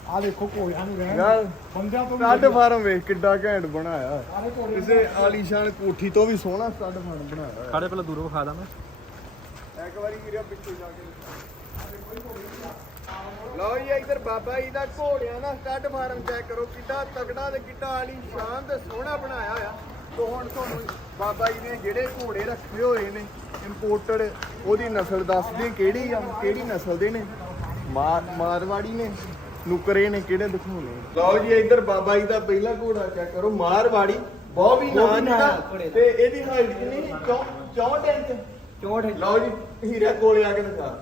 ਆ ਦੇਖੋ ਘੋੜਿਆਂ ਨੂੰ ਰਹਿਣ। ਯਾਰ ਬੰਦਿਆਂ ਤੋਂ ਵੀ ਸਟੱਡ ਫਾਰਮ ਵੇਖ ਕਿੱਡਾ ਘੈਂਟ ਬਣਾਇਆ। ਸਾਰੇ ਘੋੜੇ ਕਿਸੇ ਆਲੀਸ਼ਾਨ ਕੋਠੀ ਤੋਂ ਵੀ ਸੋਹਣਾ ਸਟੱਡ ਫਾਰਮ ਬਣਾਇਆ। ਸਾਡੇ ਪਹਿਲਾਂ ਦੂਰੋਂ ਵਿਖਾ ਦਾਂ ਮੈਂ। ਇੱਕ ਵਾਰੀ ਵੀਰੇ ਪਿੱਛੇ ਜਾ ਕੇ ਲਓ ਜੀ ਇੱਧਰ ਬਾਬਾ ਜੀ ਦਾ ਘੋੜਿਆਂ ਦਾ ਸਟੱਡ ਫਾਰਮ ਚੈੱਕ ਕਰੋ ਕਿੱਡਾ ਤਗੜਾ ਤੇ ਕਿੱਡਾ ਆਲੀ ਸ਼ਾਨ ਤੇ ਸੋਹਣਾ ਬਣਾਇਆ ਹੋਇਆ। ਤੋ ਹੁਣ ਤੁਹਾਨੂੰ ਬਾਬਾ ਜੀ ਨੇ ਜਿਹੜੇ ਘੋੜੇ ਰੱਖੇ ਹੋਏ ਨੇ ਇੰਪੋਰਟਡ ਉਹਦੀ ਨਸਲ ਦੱਸਦੇ ਕਿਹੜੀ ਆ ਕਿਹੜੀ ਨਸਲ ਦੇ ਨੇ। ਮਾਰ ਮਾਰਵਾੜੀ ਨੇ ਨੁਕਰੇ ਨੇ ਕਿਹੜੇ ਦਿਖਾਉਣੇ ਲਓ ਜੀ ਇੱਧਰ ਬਾਬਾ ਜੀ ਦਾ ਪਹਿਲਾ ਘੋੜਾ ਚੈੱਕ ਕਰੋ ਮਾਰਵਾੜੀ ਬਹੁਤ ਵੀ ਨਾਂ ਜਿਹੜਾ ਤੇ ਇਹਦੀ ਹਾਈਟ ਕਿੰਨੀ? 64 ਇੰਚ। 64 ਲਓ ਜੀ ਹੀਰੇ ਕੋਲੇ ਆ ਕੇ ਦਿਖਾ।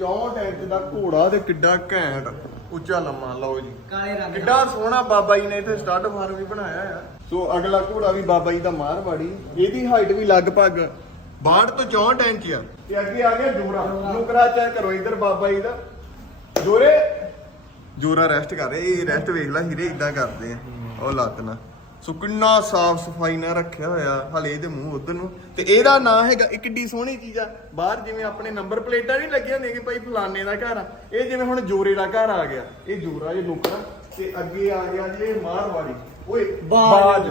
64 ਇੰਚ ਦਾ ਘੋੜਾ ਤੇ ਕਿੱਡਾ ਘੈਂਟ ਉੱਚਾ ਲੰਮਾ ਲਓ ਜੀ। ਕਾਲੇ ਰੰਗ ਕਿੱਡਾ ਸੋਹਣਾ ਬਾਬਾ ਜੀ ਨੇ ਇੱਥੇ ਸਟੱਡ ਫਾਰਮ ਵੀ ਬਣਾਇਆ ਆ। ਸੋ ਅਗਲਾ ਘੋੜਾ ਵੀ ਬਾਬਾ ਜੀ ਦਾ ਮਾਰਵਾੜੀ ਇਹਦੀ ਹਾਈਟ ਵੀ ਲਗਭਗ 62 ਤੋਂ 64 ਇੰਚ ਆ। ਤੇ ਅੱਗੇ ਆ ਗਿਆ ਜੋਰਾ। ਨੁਕਰਾ ਚੈੱਕ ਕਰੋ ਇੱਧਰ ਬਾਬਾ ਜੀ ਦਾ। ਜੋਰੇ? ਜੋਰਾ ਰੈਸਟ ਕਰ ਰਿਹਾ ਇਹ ਰੈਸਟ ਵੇਖ ਲੈ ਹੀਰੇ ਇਦਾਂ ਕਰਦੇ ਆ। ਉਹ ਲੱਤ ਨਾਲ। ਸੋ ਕਿੰਨਾ ਸਾਫ਼ ਸਫ਼ਾਈ ਨਾਲ ਰੱਖਿਆ ਹੋਇਆ ਹਲੇ ਇਹਦੇ ਮੂੰਹ ਉਧਰ ਨੂੰ। ਤੇ ਇਹਦਾ ਨਾਂ ਹੈਗਾ ਇੱਕ ਡੀ ਸੋਹਣੀ ਚੀਜ਼ ਆ। ਬਾਹਰ ਜਿਵੇਂ ਆਪਣੇ ਨੰਬਰ ਪਲੇਟਾਂ ਵੀ ਲੱਗੀਆਂ ਨੇ ਕਿ ਭਾਈ ਫਲਾਣੇ ਦਾ ਘਰ ਆ। ਇਹ ਜਿਵੇਂ ਹੁਣ ਜੋਰੇ ਦਾ ਘਰ ਆ ਗਿਆ। ਇਹ ਜੋਰਾ ਇਹ ਲੋਕਰਾ ਤੇ ਅੱਗੇ ਆ ਗਿਆ ਜੀ ਮਾਰਵਾੜੀ ਓਏ ਬਾਜ।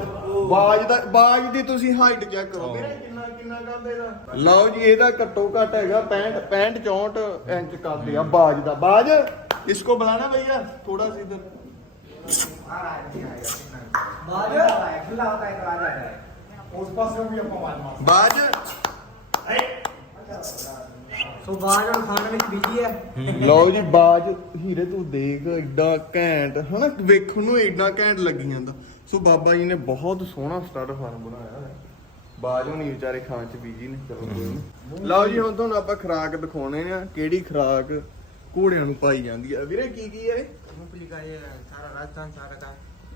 ਬਾਜ। ਦਾ ਬਾਜ ਦੀ ਤੁਸੀਂ ਹਾਈਟ ਚੈੱਕ ਕਰੋ। ਮੇਰਾ ਕਿੰਨਾ ਕਿੰਨਾ ਕੱਦ ਇਹਦਾ? ਲਓ ਜੀ ਇਹਦਾ ਘੱਟੋ ਘੱਟ ਹੈਗਾ 65 65 64 ਇੰਚ ਕਰਦੇ ਆ ਬਾਜ ਦਾ। ਬਾਜ ਇਸ ਕੋ ਬੁਲਾਣਾ ਭਈਆ ਥੋੜਾ ਸੀ ਇਧਰ। ਬਾਜ। ਸੋ ਬਾਜ ਹੁਣ ਖਾਣ ਵਿੱਚ ਬੀਜੀ ਹੈ। ਲਓ ਜੀ ਬਾਜ। ਹੀਰੇ ਤੂੰ ਦੇਖ ਏਡਾ ਘੈਂਟ ਹਨਾ? ਵੇਖਣ ਨੂੰ ਏਡਾ ਘੈਂਟ ਲੱਗੀ ਜਾਂਦਾ। ਸੋ ਬਾਬਾ ਜੀ ਨੇ ਬਹੁਤ ਸੋਹਣਾ ਸਟਾਰਟ ਫਾਰਮ ਬਣਾਇਆ ਹੈ ਬਾਜ ਹੋਣੀ ਵਿਚਾਰੇ ਖਾਣ ਚ ਬੀਜੀ ਨੇ ਚਲੋ ਕੋਈ ਨੀ। ਲਓ ਜੀ ਹੁਣ ਤੁਹਾਨੂੰ ਆਪਾਂ ਖਰਾਕ ਦਿਖਾਉਣੇ ਆ ਕਿਹੜੀ ਖਰਾਕ ਘੋੜਿਆਂ ਨੂੰ ਪਾਈ ਜਾਂਦੀ ਆ। ਵੀਰੇ ਕੀ ਕੀ ਹੈ ਇਹ? ਮੂੰਗਫਲੀ ਦਾ ਇਹ ਸਾਰਾ ਰਾਜਸਥਾਨ ਸਾਰਾ ਦਾ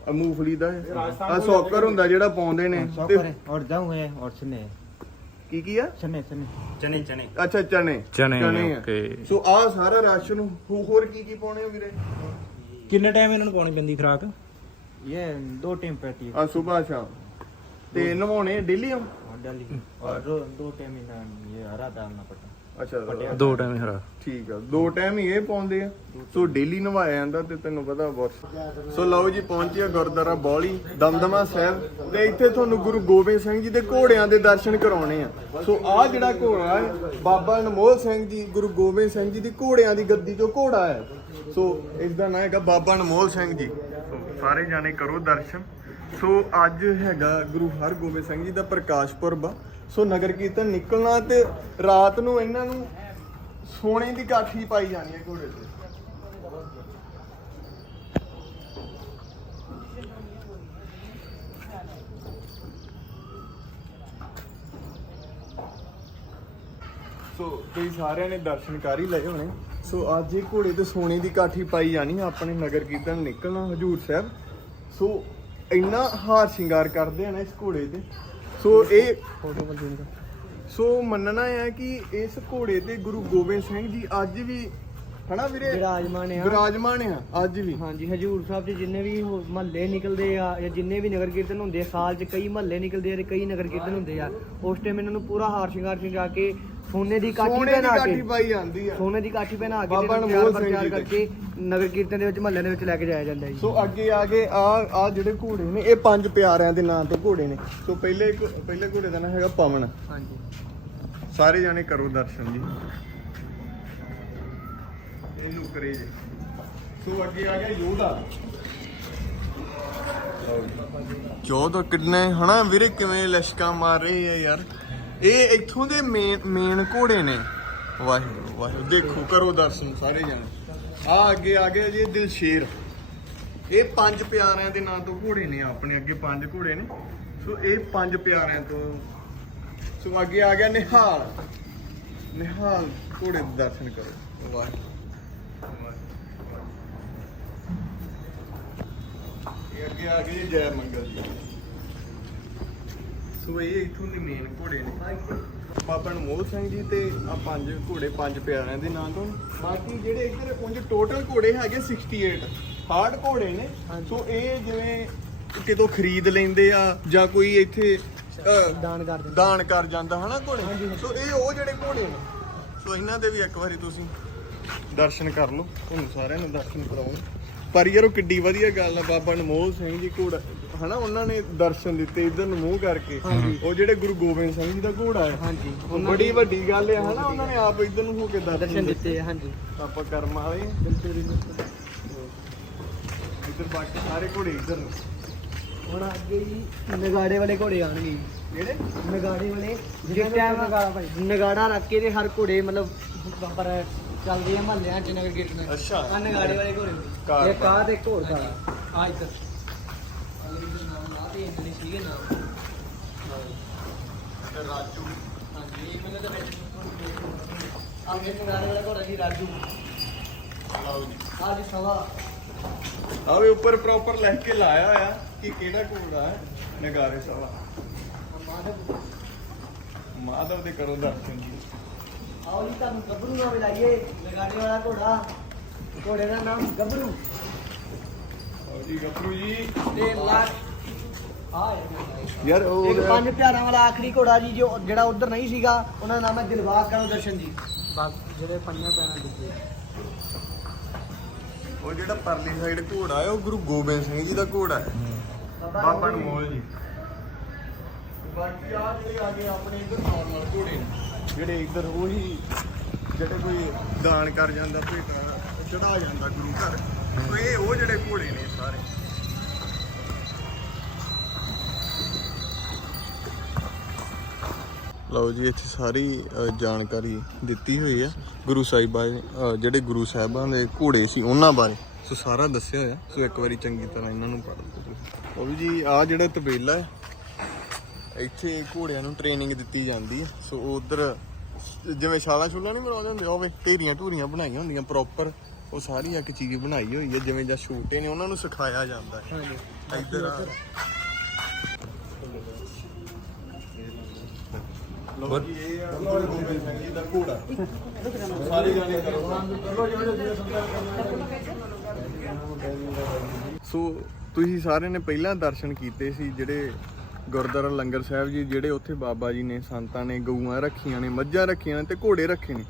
ਆ ਮੂੰਗਫਲੀ ਦਾ ਇਹ ਰਾਜਸਥਾਨ ਆ ਤੋਂ ਸੌਕਰ ਹੁੰਦਾ ਜਿਹੜਾ ਪਾਉਂਦੇ ਨੇ ਤੇ और जाऊँ है और चने ਕੀ ਕੀ ਆ चने चने चने चने ਅੱਛਾ ਚਨੇ ਚਨੇ, ਆ। ਓਕੇ। ਸੋ ਆ ਸਾਰਾ ਰਾਸ਼ਨ ਹੋ- ਹੋਰ ਕੀ ਕੀ ਪਾਉਣੇ ਆ ਵੀਰੇ ਕਿੰਨੇ ਟਾਈਮ ਇਹਨਾਂ ਨੂੰ ਪਾਉਣੀ ਪੈਂਦੀ ਖਰਾਕ ये दो टाइम पैती है ਆ ਸਵੇਰ ਸ਼ਾਮ ਤੇ ਨਵਾਉਣੇ ਡੇਲੀ ਆ और डाली और दो दो टाइम इन्हें ये हरा डालना पड़ता ਅੱਛਾ ਦੋ ਟਾਈਮ ਹਰਾ। ਠੀਕ ਆ ਦੋ ਟਾਈਮ ਹੀ ਇਹ ਪਾਉਂਦੇ ਆ। ਸੋ ਡੇਲੀ ਨਵਾਇਆ ਜਾਂਦਾ ਤੇ ਤੈਨੂੰ ਪਤਾ ਬਹੁਤ। ਸੋ ਲਓ ਜੀ ਪਹੁੰਚਿਆ ਗੁਰਦੁਆਰਾ ਬੌਲੀ ਦਮਦਮਾ ਸਾਹਿਬ ਤੇ ਇੱਥੇ ਤੁਹਾਨੂੰ ਗੁਰੂ ਗੋਬਿੰਦ ਸਿੰਘ ਜੀ ਦੇ ਘੋੜਿਆਂ ਦੇ ਦਰਸ਼ਨ ਕਰਾਉਣੇ ਆ। ਸੋ ਆਹ ਜਿਹੜਾ ਘੋੜਾ ਹੈ ਬਾਬਾ ਅਨਮੋਲ ਸਿੰਘ ਜੀ ਗੁਰੂ ਗੋਬਿੰਦ ਸਿੰਘ ਜੀ ਦੀ ਘੋੜਿਆਂ ਦੀ ਗੱਦੀ ਚੋਂ ਘੋੜਾ ਹੈ। ਸੋ ਇਸ ਦਾ ਨਾਮ ਹੈਗਾ ਬਾਬਾ ਅਨਮੋਲ ਸਿੰਘ ਜੀ। ਸਾਰੇ ਜਾਣੇ ਕਰੋ ਦਰਸ਼ਨ। ਸੋ ਅੱਜ ਹੈਗਾ ਗੁਰੂ ਹਰਗੋਬਿੰਦ ਸਿੰਘ ਜੀ ਦਾ ਪ੍ਰਕਾਸ਼ ਪੁਰਬ ਆ। ਸੋ ਨਗਰ ਕੀਰਤਨ ਨਿਕਲਣਾ ਤੇ ਰਾਤ ਨੂੰ ਇਹਨਾਂ ਨੂੰ ਸੋਨੇ ਦੀ ਕਾਠੀ ਪਾਈ ਜਾਣੀ ਹੈ ਘੋੜੇ ਤੇ। ਸੋ ਤੁਸੀਂ ਸਾਰਿਆਂ ਨੇ ਦਰਸ਼ਨ ਕਰ ਹੀ ਲਏ ਹੋਣੇ। ਸੋ ਅੱਜ ਇਹ ਘੋੜੇ ਤੇ ਸੋਨੇ ਦੀ ਕਾਠੀ ਪਾਈ ਜਾਣੀ ਆਪਣੇ ਨਗਰ ਕੀਰਤਨ ਨਿਕਲਣਾ ਹਜੂਰ ਸਾਹਿਬ। ਸੋ ਇੰਨਾ ਹਾਰ ਸ਼ਿੰਗਾਰ ਕਰਦੇ ਆ ਨਾ ਇਸ ਘੋੜੇ ਤੇ ਸੋ ਇਹ ਫੋਟੋ ਸੋ ਮੰਨਣਾ ਹੈ ਕਿ ਇਸ ਘੋੜੇ ਤੇ ਗੁਰੂ ਗੋਬਿੰਦ ਸਿੰਘ ਜੀ ਅੱਜ ਵੀ ਹਨਾ ਵੀਰੇ? ਵਿਰਾਜਮਾਨ ਆ। ਵਿਰਾਜਮਾਨ ਆ ਅੱਜ ਵੀ। ਹਾਂਜੀ ਹਜੂਰ ਸਾਹਿਬ 'ਚ ਜਿੰਨੇ ਵੀ ਮਹੱਲੇ ਨਿਕਲਦੇ ਆ ਜਾਂ ਜਿੰਨੇ ਵੀ ਨਗਰ ਕੀਰਤਨ ਹੁੰਦੇ ਆ ਸਾਲ 'ਚ ਕਈ ਮਹੱਲੇ ਨਿਕਲਦੇ ਆ ਤੇ ਕਈ ਨਗਰ ਕੀਰਤਨ ਹੁੰਦੇ ਆ। ਉਸ ਟਾਈਮ ਇਹਨਾਂ ਨੂੰ ਪੂਰਾ ਹਾਰ ਸ਼ਿੰਗਾਰ ਸ਼ਿੰਗਾ ਕੇ ਸੋਨੇ ਦੀ ਕਾਠੀ ਸੋਨੇ ਦੀ ਪਹਿਨਾ ਕਾਠੀ ਕੇ ਪਾਈ ਜਾਂਦੀ ਆ। ਸੋਨੇ ਦੀ ਕਾਠੀ ਪਹਿਨਾ ਕੇ ਬਾਬਾ ਤਿਆਰ ਸਿੰਘ ਜੀ ਦੇ। ਕਰਕੇ ਨਗਰ ਕੀਰਤਨ ਦੇ ਵਿੱਚ ਮਹੱਲੇ ਦੇ ਵਿੱਚ ਲੈ ਕੇ ਜਾਇਆ ਜਾਂਦਾ ਜੀ। ਸੋ ਅੱਗੇ ਆ ਗਏ ਆ ਆ ਜਿਹੜੇ ਘੋੜੇ ਨੇ ਇਹ ਪੰਜ ਪਿਆਰਿਆਂ ਦੇ ਨਾਂ ਤੇ ਘੋੜੇ ਨੇ। ਸੋ ਪਹਿਲੇ ਇੱਕ- ਪਹਿਲੇ ਘੋੜੇ ਦਾ ਨਾਮ ਹੈਗਾ ਪਵਨ। ਹਾਂਜੀ। ਸਾਰੇ ਜਾਣੇ ਕਰੋ ਦਰਸ਼ਨ ਜੀ। ਇਹਨੂੰ ਕਰੇ ਜੀ। ਸੋ ਅੱਗੇ ਆ ਗਿਆ ਯੋਧਾ। ਚੌਦ ਕਿੰਨੇ ਹਨਾ ਵੀਰੇ ਕਿਵੇਂ ਲਸ਼ਕਾ ਮਾਰ ਰਹੇ ਆ ਯਾਰ? ਇਹ ਇੱਥੋਂ ਦੇ ਮੇਨ ਮੇਨ ਘੋੜੇ ਨੇ। ਵਾਹਿਗੁਰੂ ਵਾਹਿਗੁਰੂ। ਦੇਖੋ, ਕਰੋ ਦਰਸ਼ਨ ਸਾਰੇ ਜਾਣੇ। ਆ ਅੱਗੇ ਆ ਗਿਆ ਜੀ ਦਿਲਸ਼ੇਰ। ਇਹ ਪੰਜ ਪਿਆਰਿਆਂ ਦੇ ਨਾਂ ਤੋਂ ਘੋੜੇ ਨੇ, ਆਪਣੇ ਅੱਗੇ ਪੰਜ ਘੋੜੇ ਨੇ। ਸੋ ਇਹ ਪੰਜ ਪਿਆਰਿਆਂ ਤੋਂ ਸੋ ਅੱਗੇ ਆ ਗਿਆ ਨਿਹਾਲ। ਨਿਹਾਲ ਘੋੜੇ ਦੇ ਦਰਸ਼ਨ ਕਰੋ। ਵਾਹਿਗੁਰੂ। ਇਹ ਅੱਗੇ ਆ ਗਏ ਜੈ ਮੰਗਲ ਜੀ। ਸੋ ਇਹ ਇਥੋਂ ਦੇ ਮੇਨ ਘੋੜੇ ਨੇ। ਬਾਬਾ ਅਨਮੋਲ ਸਿੰਘ ਜੀ ਤੇ ਆ ਪੰਜ ਘੋੜੇ ਪੰਜ ਪਿਆਰਿਆਂ ਦੇ ਨਾਂ ਤੋਂ। ਬਾਕੀ ਜਿਹੜੇ ਇੱਧਰ ਉਂਝ ਟੋਟਲ ਘੋੜੇ ਹੈਗੇ 68 ਹਾਰਡ ਘੋੜੇ ਨੇ। ਸੋ ਇਹ ਜਿਵੇਂ ਕਿਤੋਂ ਖਰੀਦ ਲੈਂਦੇ ਆ ਜਾਂ ਕੋਈ ਇੱਥੇ ਦਾਨ ਕਰ ਦਿੰਦੇ। ਦਾਨ ਕਰ ਜਾਂਦਾ ਹਨਾ ਘੋੜੇ? ਸੋ ਇਹ ਉਹ ਜਿਹੜੇ ਘੋੜੇ ਨੇ। ਸੋ ਇਹਨਾਂ ਦੇ ਵੀ ਇੱਕ ਵਾਰੀ ਤੁਸੀਂ ਦਰਸ਼ਨ ਕਰ ਲਓ। ਤੁਹਾਨੂੰ ਸਾਰਿਆਂ ਨੂੰ ਦਰਸ਼ਨ ਕਰਾਉਂ ਪਰ ਯਾਰ ਉਹ ਕਿੱਡੀ ਵਧੀਆ ਗੱਲ ਆ ਬਾਬਾ ਅਨਮੋਲ ਸਿੰਘ ਜੀ ਘੋੜਾ ਹਨਾ ਉਹਨਾਂ ਨੇ ਦਰਸ਼ਨ ਦਿੱਤੇ ਇਧਰ ਨੂੰ ਮੂੰਹ ਕਰਕੇ। ਉਹ ਜਿਹੜੇ ਗੁਰੂ ਗੋਬਿੰਦ ਸਿੰਘ ਜੀ ਦਾ ਘੋੜਾ ਹੈ। ਹਾਂਜੀ। ਬੜੀ ਵੱਡੀ ਗੱਲ ਹੈ ਹਨਾ ਉਹਨਾਂ ਨੇ ਆਪ ਇਧਰ ਨੂੰ ਹੋ ਕੇ ਦਰਸ਼ਨ ਦਿੱਤੇ। ਹਾਂਜੀ। ਆਪਾਂ ਕਰਮ ਵਾਲੇ ਇਧਰ ਬਾਕੀ ਸਾਰੇ ਘੋੜੇ ਇਧਰ ਨੂੰ। ਹੁਣ ਅੱਗੇ ਜੀ ਨਗਾੜੇ ਵਾਲੇ ਘੋੜੇ ਆਣਗੇ ਜਿਹੜੇ ਨਗਾੜੇ ਵਾਲੇ ਜਿਸ ਟਾਈਮ ਨਗਾੜਾ ਰੱਖ ਕੇ ਤੇ ਹਰ ਘੋੜੇ ਮਤਲਬ ਪਰ ਚੱਲਦੇ ਆ ਮਹੱਲਿਆਂ ਚ ਨਗਰ ਕੀਰਤਨ। ਅੱਛਾ। ਆ ਨਗਾੜੇ ਵਾਲੇ ਘੋੜੇ ਇਹ ਕਾਹ ਤੇ ਘੋੜ ਦਾ? ਆ ਇੱਧਰ। ਸੀਗੇ ਨਾਮ ਰਾਜੂ। ਹਾਂਜੀ ਇਹ ਮੈਨੂੰ ਤਾਂ ਵਿੱਚ ਆ ਮੇਰੇ ਨਗਾੜੇ ਵਾਲਾ ਘੋੜਾ ਜੀ ਰਾਜੂ। ਲਓ ਜੀ। ਆ ਜੀ ਸਵਾ। ਆਵੇ ਉੱਪਰ ਪ੍ਰੋਪਰ ਲਿਖ ਕੇ ਲਾਇਆ ਹੋਇਆ ਕਿ ਕਿਹੜਾ ਘੋੜਾ ਹੈ? ਨਗਾਰੇ ਸਵਾ। ਮਾਧਵ ਮਾਧਵ ਦੇ ਕਰੋ ਦਰਸ਼ਨ ਜੀ। ਆਓ ਜੀ ਤੁਹਾਨੂੰ ਗੱਭਰੂ ਨਾਮ ਲਾਈਏ ਨਗਾੜੇ ਵਾਲਾ ਘੋੜਾ। ਘੋੜੇ ਦਾ ਨਾਮ ਗੱਭਰੂ। ਆਓ ਜੀ ਗੱਭਰੂ ਜੀ। ਤੇ ਲੱਖ ਯਾਰ ਉਹ ਇੱਕ ਪੰਜ ਪਿਆਰਾਂ ਵਾਲਾ ਆਖਰੀ ਘੋੜਾ ਜੀ ਜੋ ਜਿਹੜਾ ਉਧਰ ਨਹੀਂ ਸੀਗਾ ਉਹਨਾਂ ਦਾ ਨਾਮ ਹੈ ਦਿਲਬਾਗ ਕਰੋ ਦਰਸ਼ਨ ਜੀ। ਬਸ ਜਿਹੜੇ ਪੰਜਾਂ ਪਿਆਰਾਂ ਦਿੱਤੇ ਉਹ ਜਿਹੜਾ ਪਰਲੀ ਸਾਈਡ ਘੋੜਾ ਹੈ ਉਹ ਗੁਰੂ ਗੋਬਿੰਦ ਸਿੰਘ ਜੀ ਦਾ ਘੋੜਾ ਹੈ। ਬਾਬਾ ਅਨਮੋਲ ਜੀ। ਬਾਕੀ ਆ ਜਿਹੜੇ ਆਗੇ ਆਪਣੇ ਇਧਰ ਨਾਰਮਲ ਘੋੜੇ ਨੇ। ਜਿਹੜੇ ਇਧਰ ਉਹੀ ਜਿਹੜੇ ਕੋਈ ਦਾਨ ਕਰ ਜਾਂਦਾ ਭੇਟਾ ਚੜਾ ਜਾਂਦਾ ਗੁਰੂ ਘਰ ਉਹ ਇਹ ਉਹ ਜਿਹੜੇ ਘੋੜੇ ਨੇ ਸਾਰੇ। ਲਓ ਜੀ ਇੱਥੇ ਸਾਰੀ ਜਾਣਕਾਰੀ ਦਿੱਤੀ ਹੋਈ ਆ ਗੁਰੂ ਸਾਹਿਬਾਂ ਜਿਹੜੇ ਗੁਰੂ ਸਾਹਿਬਾਂ ਦੇ ਘੋੜੇ ਸੀ ਉਹਨਾਂ ਬਾਰੇ। ਸੋ ਸਾਰਾ ਦੱਸਿਆ ਹੋਇਆ। ਸੋ ਇੱਕ ਵਾਰੀ ਚੰਗੀ ਤਰ੍ਹਾਂ ਇਹਨਾਂ ਨੂੰ ਪੜ੍ਹ ਲਓ ਤੁਸੀਂ। ਉਹ ਵੀ ਜੀ ਆ ਜਿਹੜਾ ਤਬੇਲਾ ਹੈ ਇੱਥੇ ਘੋੜਿਆਂ ਨੂੰ ਟ੍ਰੇਨਿੰਗ ਦਿੱਤੀ ਜਾਂਦੀ ਹੈ। ਸੋ ਉਧਰ ਜਿਵੇਂ ਛਾਲਾ ਛੁਲਾ ਨਹੀਂ ਬਣਾਉਂਦੇ ਹੁੰਦੇ ਹੋਵੇ ਢੇਰੀਆਂ ਢੂਰੀਆਂ ਬਣਾਈਆਂ ਹੁੰਦੀਆਂ ਪ੍ਰੋਪਰ ਉਹ ਸਾਰੀ ਇੱਕ ਚੀਜ਼ ਬਣਾਈ ਹੋਈ ਹੈ ਜਿਵੇਂ ਜਾਂ ਛੋਟੇ ਨੇ ਉਹਨਾਂ ਨੂੰ ਸਿਖਾਇਆ ਜਾਂਦਾ ਹੈ। ਹਾਂਜੀ। ਇੱਧਰ ਆ ਸੋ ਤੁਸੀਂ ਸਾਰਿਆਂ ਨੇ ਪਹਿਲਾਂ ਦਰਸ਼ਨ ਕੀਤੇ ਸੀ ਜਿਹੜੇ ਗੁਰਦੁਆਰਾ ਲੰਗਰ ਸਾਹਿਬ ਜੀ, ਜਿਹੜੇ ਉੱਥੇ ਬਾਬਾ ਜੀ ਨੇ, ਸੰਤਾਂ ਨੇ, ਗਊਆਂ ਰੱਖੀਆਂ ਨੇ, ਮੱਝਾਂ ਰੱਖੀਆਂ ਨੇ ਤੇ ਘੋੜੇ ਰੱਖੇ ਨੇ।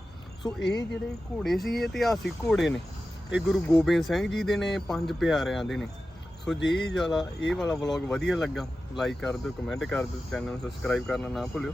ਸੋ ਇਹ ਜਿਹੜੇ ਘੋੜੇ ਸੀ, ਇਹ ਇਤਿਹਾਸਿਕ ਘੋੜੇ ਨੇ। ਇਹ ਗੁਰੂ ਗੋਬਿੰਦ ਸਿੰਘ ਜੀ ਦੇ ਨੇ, ਪੰਜ ਪਿਆਰਿਆਂ ਦੇ ਨੇ। ਸੋ ਜੇ ਇਹ ਵਾਲਾ ਇਹ ਵਾਲਾ ਵਲੌਗ ਵਧੀਆ ਲੱਗਾ ਲਾਈਕ ਕਰ ਦਿਓ ਕਮੈਂਟ ਕਰ ਦਿਓ ਚੈਨਲ ਨੂੰ ਸਬਸਕ੍ਰਾਈਬ ਕਰਨਾ ਨਾ ਭੁੱਲਿਓ।